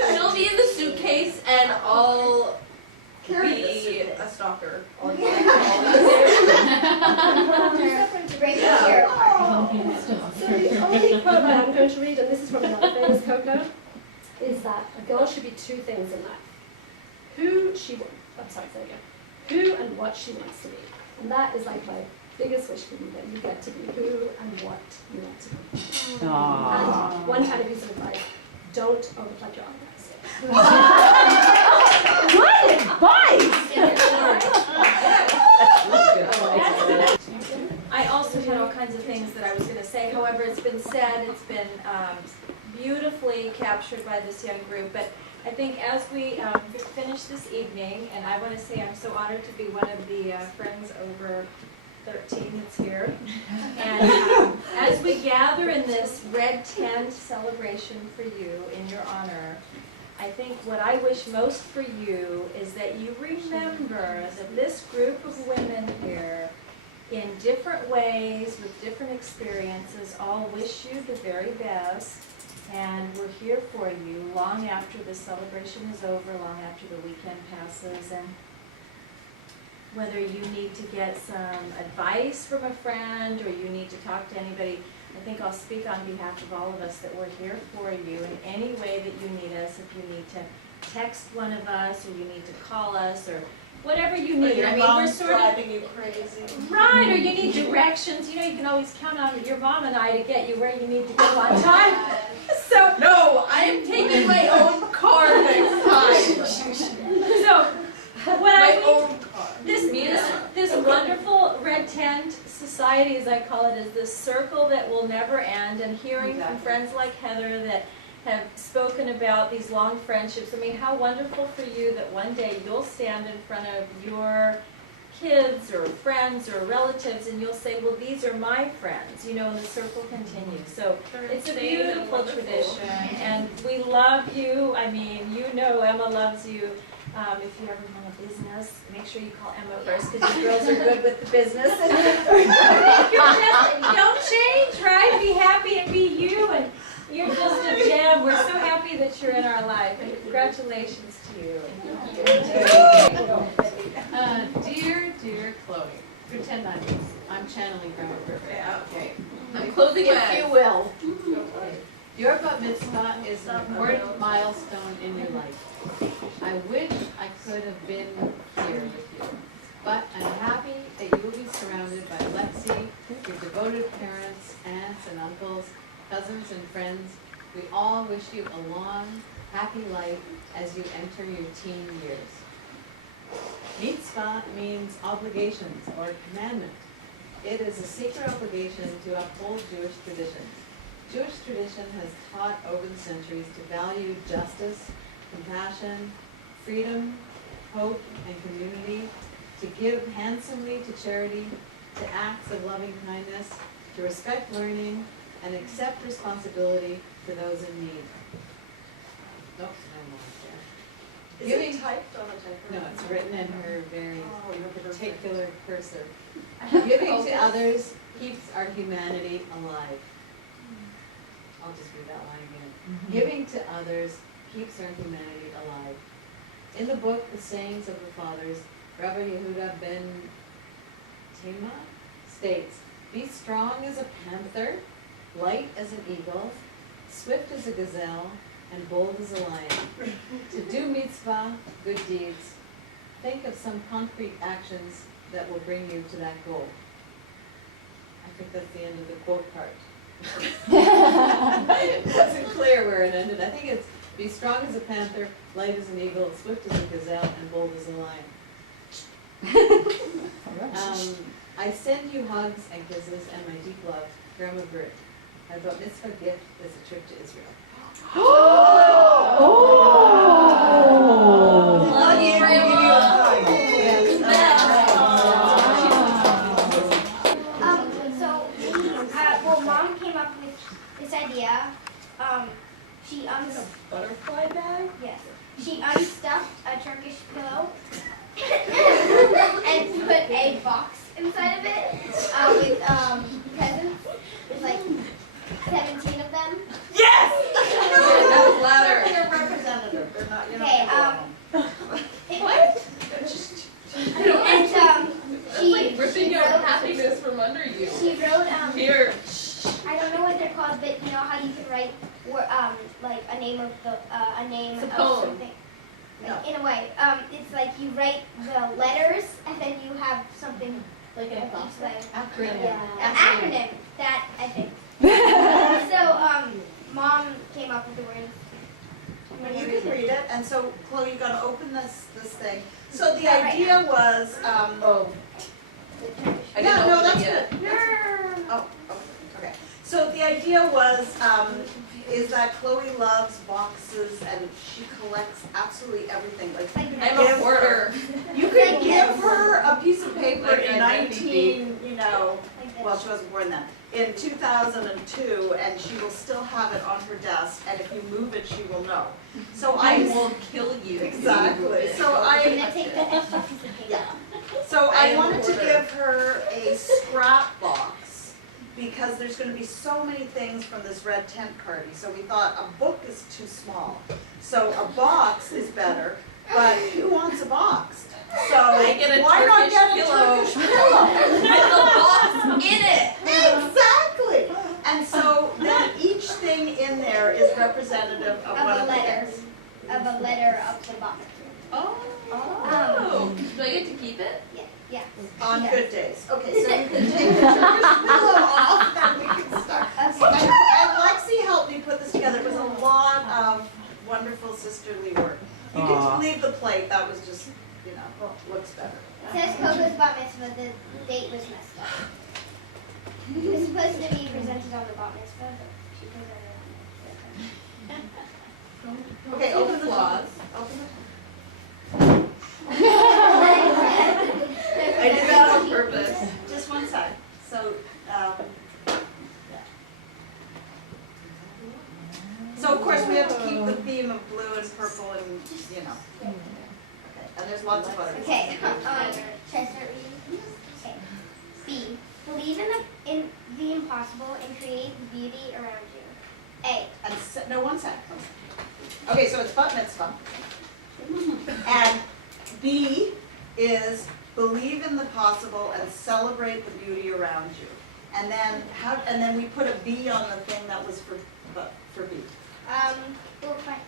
She'll be in the suitcase and I'll be a stalker. So the only quote I am going to read, and this is from another famous Coco, is that a girl should be 2 things in life. Who and what she wants to be. And that is like my biggest wish for you, that you get to be who and what you want to be. And one tiny piece of advice, don't overplug your eyes. What advice? I also had all kinds of things that I was going to say. However, it's been said, it's been beautifully captured by this young group. But I think as we finish this evening, and I want to say I'm so honored to be one of the friends over 13 that's here. And as we gather in this red tent celebration for you in your honor, I think what I wish most for you is that you remember that this group of women here, in different ways, with different experiences, all wish you the very best And we're here for you long after the celebration is over, long after the weekend passes, and whether you need to get some advice from a friend or you need to talk to anybody, I think I'll speak on behalf of all of us that we're here for you in any way that you need us. If you need to text one of us, or you need to call us, or whatever you need. I mean, we're sort of driving you crazy. right, or you need directions. You know, you can always count on your mom and I to get you where you need to go on time. So No, I am taking my own car next time. So, what I My mean, own car. this wonderful red tent society, as I call it, is this circle that will never end. And hearing from friends like Heather that have spoken about these long friendships, I mean, how wonderful for you that one day you'll stand in front of your kids or friends or relatives and you'll say, well, these are my friends, you know, and the circle continues. So it's a beautiful tradition, and we love you. I mean, you know Emma loves you. If you ever want a business, make sure you call Emma first, because you girls are good with the business. Don't change, right? Be happy and be you, and you're just a gem. We're so happy that you're in our life, and congratulations to you. Dear Chloe, pretend I'm channeling Grandma Burke. Yeah. Okay. I'm closing my If eyes. you will. Your bat mitzvah is an important milestone in your life. I wish I could have been here with you, but I'm happy that you will be surrounded by Lexi, your devoted parents, aunts and uncles, cousins and friends. We all wish you a long, happy life as you enter your teen years. Mitzvah means obligations or commandment. It is a sacred obligation to uphold Jewish traditions. Jewish tradition has taught over the centuries to value justice, compassion, freedom, hope, and community, to give handsomely to charity, to acts of loving kindness, to respect learning, and accept responsibility for those in need. Nope, no more there. Is it typed on a typewriter? No, it's written in her very particular cursive. Giving to others keeps our humanity alive. I'll just read that line again. Giving to others keeps our humanity alive. In the book, The Sayings of the Fathers, Rabbi Yehuda ben Tema states, "Be strong as a panther, light as an eagle, swift as a gazelle, and bold as a lion. To do mitzvah, good deeds, think of some concrete actions that will bring you to that goal." I think that's the end of the quote part. It wasn't clear where it ended. I think it's be strong as a panther, light as an eagle, swift as a gazelle, and bold as a lion. I send you hugs and kisses and my deep love, Grandma Britt. My bat mitzvah gift is a trip to Israel. Well, Mom came up with this idea. She Butterfly bag? Yes. She unstuffed a Turkish pillow and put a box inside of it with presents. There's like 17 of them. Yes! That was louder. They're a representative, they're not, you know. Okay, what? And she Like ripping your wrote, happiness from under you. She wrote Here. I don't know what they're called, but you know how you can write like a name of It's a of poem. something. Like, in a way, it's like you write the letters and then you have something Like an each letter. acronym. An acronym. That I think. So Mom came up with the words. You can read it, and so Chloe, you gotta open this thing. So the idea was, Oh. I yeah, didn't no, open that's it yet. good. Oh, okay. So the idea was, is that Chloe loves boxes and she collects absolutely everything. Like you can I'm a give hoarder. You could give her a piece of paper Like in identity. 19, you know, well, she wasn't born then, in 2002, and she will still have it on her desk, and if you move it, she will know. So I will kill you. Exactly. So And then take the extra piece of paper. yeah. So I I am wanted to order. give her a scrap box because there's gonna be so many things from this red tent party. So we thought a book is too small. So a box is better, but who wants a box? So I get a why not Turkish get a pillow. Turkish pillow? With a box in it. Exactly. And so then each thing in there is representative of one Of a of the letter. things. Of a letter of the box. Oh. Do I get to keep it? Yeah. On good days. Okay, so you can take the Turkish pillow off and we can start. And Lexi helped me put this together. It was a lot of wonderful sisterly work. You can leave the plate. That was just, looks better. It says Coco's bat mitzvah, the date was messed up. It was supposed to be presented on the bat mitzvah, but she presented it on the Okay, open the flaws. Open I did that on purpose. Just one side. So, So of course we have to keep the theme of blue and purple and, Okay, and there's lots of butterflies. Okay, should I start reading? Okay. B. Believe in the impossible and create beauty around you. A. And no, one sec. Okay, so it's bat mitzvah. And B is believe in the possible and celebrate the beauty around you. And then we put a B on the thing that was for B. We'll find,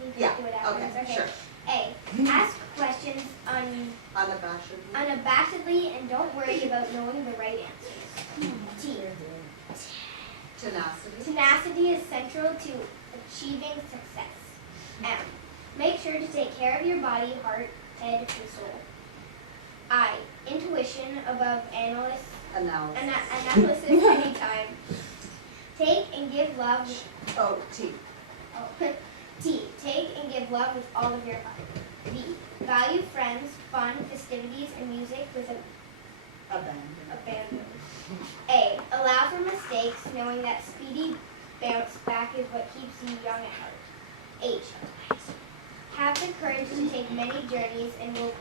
we Yeah, do it afterwards. okay, sure. A. Ask questions unabashedly and don't worry about knowing the right answers. T. Tenacity. Tenacity is central to achieving success. M. Make sure to take care of your body, heart, head, and soul. I. Intuition above analysis anytime. Take and give love. T. T. Take and give love with all of your heart. B. Value friends, fun, festivities, and music with abandon. A. Allow for mistakes, knowing that speedy bounce back is what keeps you young at heart. H. Have the courage to take many journeys and you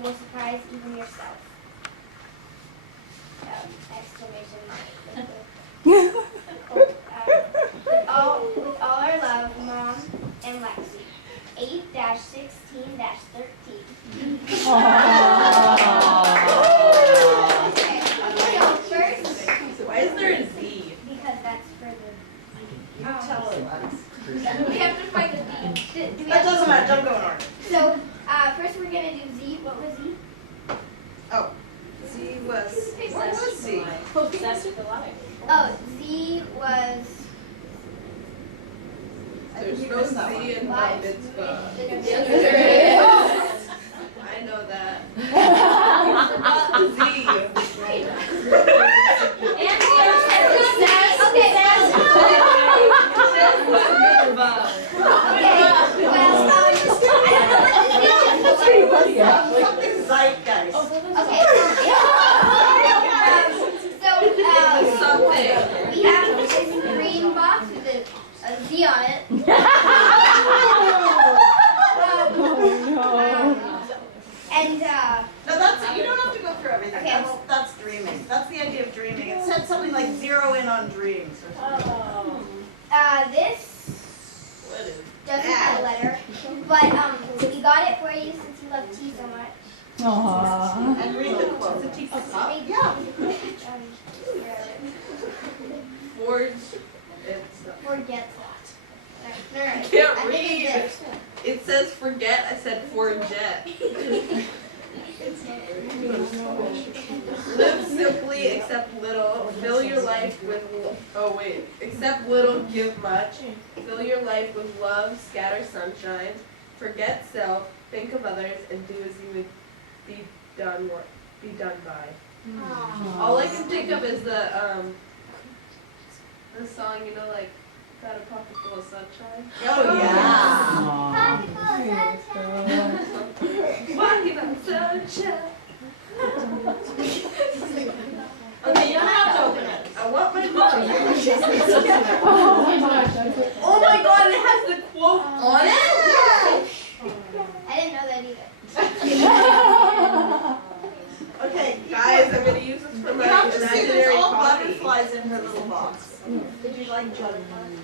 will surprise even yourself. Exclamation mark. With all our love, Mom and Lexi. 8-16-13. Okay, so first. Why is there a Z? Because that's for the. You tell her, Lex. We have to find the D. That doesn't matter, don't go in order. So, first we're gonna do Z. What was Z? Oh, Z was, what was Z? Possessed with the life. Oh, Z was. There's no Z in my mitzvah. Yes, there is. I know that. Z. Something zeitgeist. We have this green box with a Z on it. And no, that's, you don't have to go through everything. Okay. That's dreaming. That's the idea of dreaming. It said something like zero in on dreams or something. This doesn't have a letter, but we got it for you since you love tea so much. Aww. And read the quote. Yeah. Forge. It's. Forget that. No, I I can't think read. it's It says forget. I said forget. Live simply, accept little. Fill your life with. Accept little, give much. Fill your life with love. Scatter sunshine. Forget self. Think of others, and do as you would be done by. All I can think of is the song, like, got a pocket full of sunshine. Oh yeah. Pocket full of sunshine. Walking on sunshine. Okay, you don't have to open it. I want my money. Oh my God! It has the quote on it. I didn't know that either. Okay, guys, I'm gonna use this for you my have to see there's imaginary all copy. butterflies in her little box. Would you like butterflies?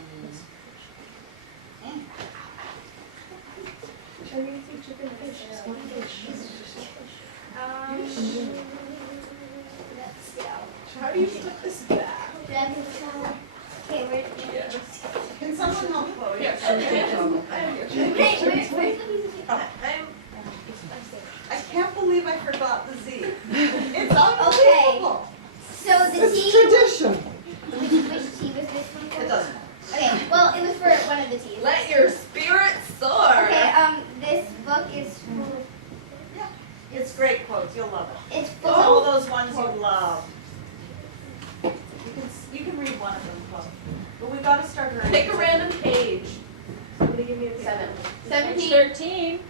How do you put this back? Okay, where? Can someone help Chloe? Here. I can't believe I forgot the Z. It's unbelievable. So the It's tea. tradition. Which tea was this one for? It doesn't. Okay, well, it was for one of the teas. Let your spirit soar. Okay, this book is It's great quotes. You'll love it. it's It's full all those ones you love. You can read one of them, Chloe. But we gotta start her. Pick a random page. Somebody give me a page. 17. 13.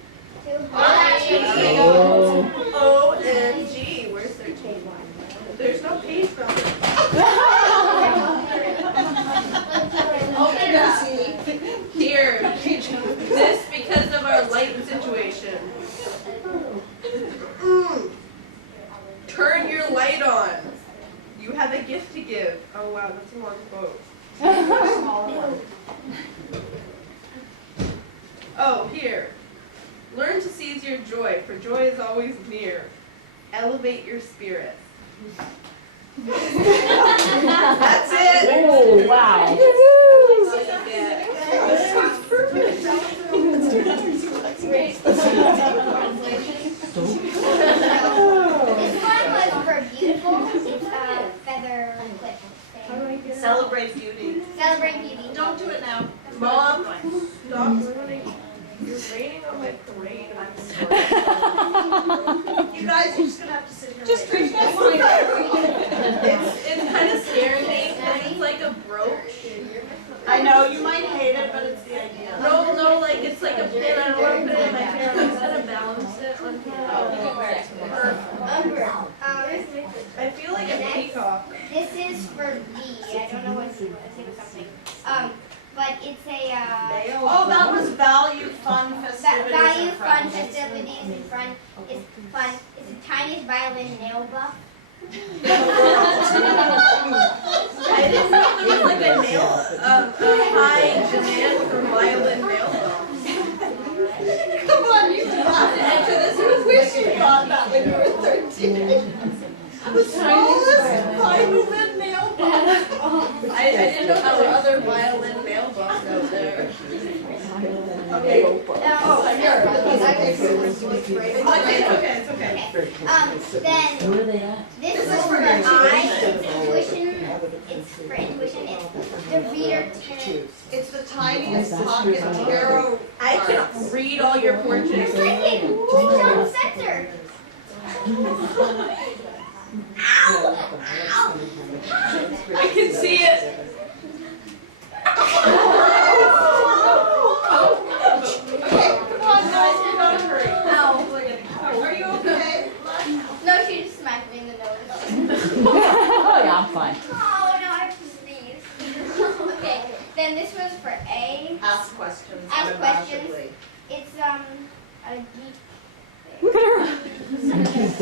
OMG, where's 13? There's no page number. Open it up. Here, this because of our light situation. Turn your light on. You have a gift to give. Oh wow, that's a long quote. Oh, here. Learn to seize your joy, for joy is always near. Elevate your spirit. That's it. Oh, wow. This one was for beautiful. It's feather clip thing. Celebrate beauty. Celebrate beauty. Don't do it now. Mom, stop ruining. You're raining on my parade. I'm sorry. You guys are just gonna have to sit here. Just wait. It's kind of scaring me because it's like a brooch. I know, you might hate it, but it's the idea. No, like it's like a pin. I don't want to put it in my hair. I'm just gonna balance it on here. I feel like a peacock. This is for V. I don't know what it was something. But it's a Oh, that was value fun festivities. value in fun front. festivities in front. It's fun. It's the tiniest violin nail buff. I didn't know there was like a high demand for violin nail buffs. Come on, you After this was wish you thought that when you were 13. The smallest violin nail buff. I didn't know there were other violin nail buffs out there. Okay. Okay, it's okay. Then this was for I. Intuition. It's for intuition. It's the reader tarot. It's the tiniest pocket tarot. I can read all your fortunes. Don't censor. Ow! Ow! I can see it. Okay, come on guys, we gotta hurry. Ow. Are you okay? No, she just smacked me in the nose. Oh, yeah, I'm fine. Oh, no, I have to sneeze. Okay, then this was for A. Ask questions. Ask questions. unabashedly. It's a geek Look at her. I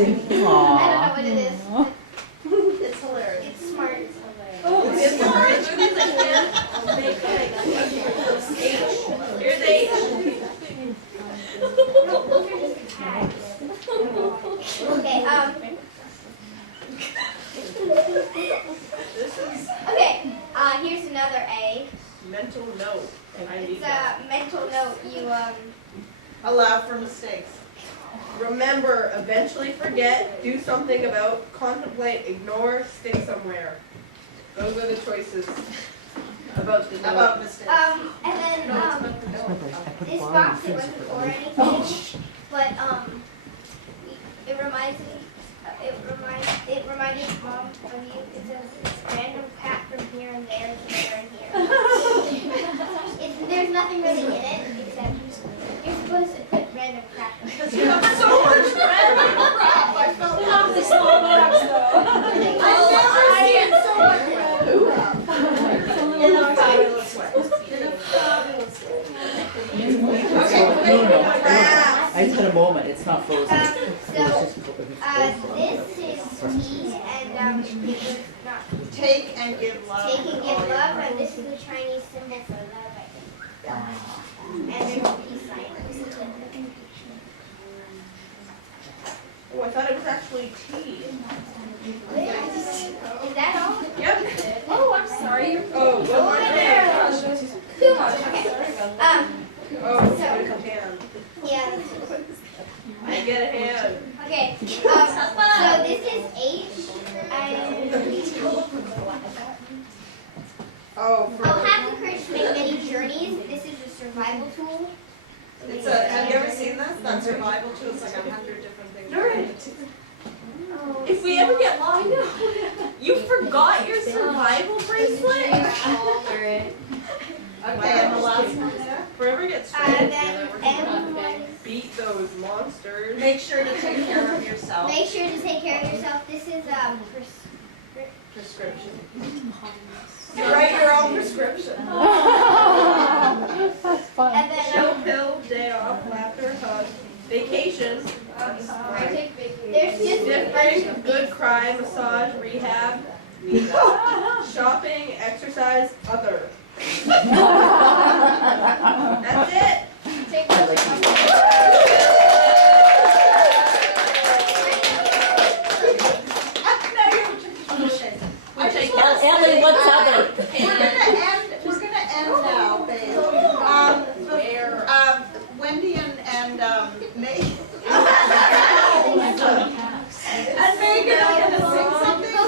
don't know what it is. It's hilarious. It's smart. It's smart. Here's H. Okay, This is okay, here's another A. mental note. I need It's that. a mental note. You, Allow for mistakes. Remember, eventually forget, do something about, contemplate, ignore, stick somewhere. Those are the choices about the note. About mistakes. and then, this box, it wasn't for anything, but, it reminds me, it reminded Mom of you. It says it's random crap from here and there to there and here. There's nothing really in it except you're supposed to put random crap. Because you have so much random crap. I felt Not the small box though. I've never seen so much random crap. In a fabulous way. In a fabulous way. Okay, I just had a moment. It's not frozen. This is tea, and it was not Take and give love. take and give love, and this is the Chinese symbol for love, I think. And there's a peace sign. Oh, I thought it was actually tea. Is that all? Yep. Oh, I'm sorry. Oh, one more thing. Too much. Okay. Oh, So- there's a hand. Yeah. I get a hand. Okay. So this is H. Oh, for, Have the courage to make many journeys. This is a survival tool. it's a, have you ever seen this? That survival tool, it's like 100 different things. Oh, If we ever get lost, you forgot your survival bracelet? Okay, and the last one there? Forever get and straight then together. M. Beat those monsters. Make sure to take care of yourself. Make sure to take care of yourself. This is Prescription. You write your own prescription. and then Chill pill, day off, laughter, hug, vacation. there's just Different, good cry, massage, rehab, shopping, exercise, other. That's it. Ellie, what's other? We're gonna end now, babe. Wendy and May. And Megan are gonna sing something. No?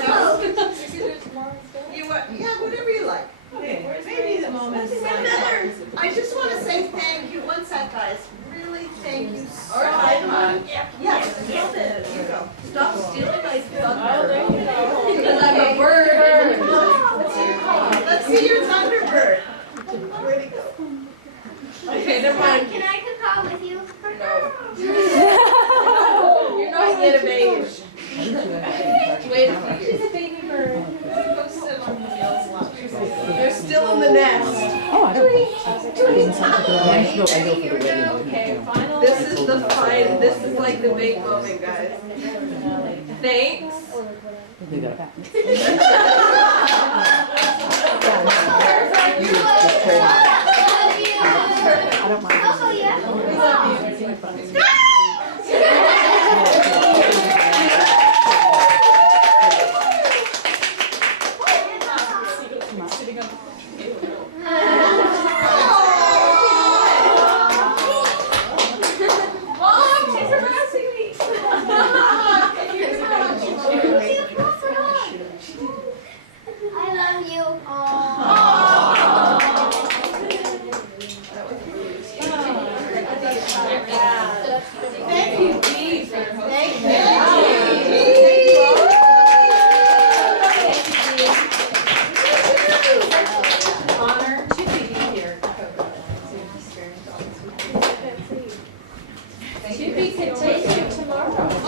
Yeah, whatever you like. Okay, maybe the moment. I just want to say thank you. One sec, guys. Really, thank you so much. Yes, stop it. You go. Stop stealing my thunder. Because I'm a bird. Let's see your Thunderbird. Where'd he go? Okay, never mind. Can I caw with you? No. You're not yet of age. Wait a few years. She's a baby bird. Go sit on the wheels lot. They're still in the nest. Oh, I didn't know for the wedding. Okay, final. This is the fine. This is like the big moment, guys. Thanks. They got I don't mind. Oh, yeah. Mom, she's harassing me. I love you. Thank you, Dee, for hosting. Honor to be here. To be continued tomorrow.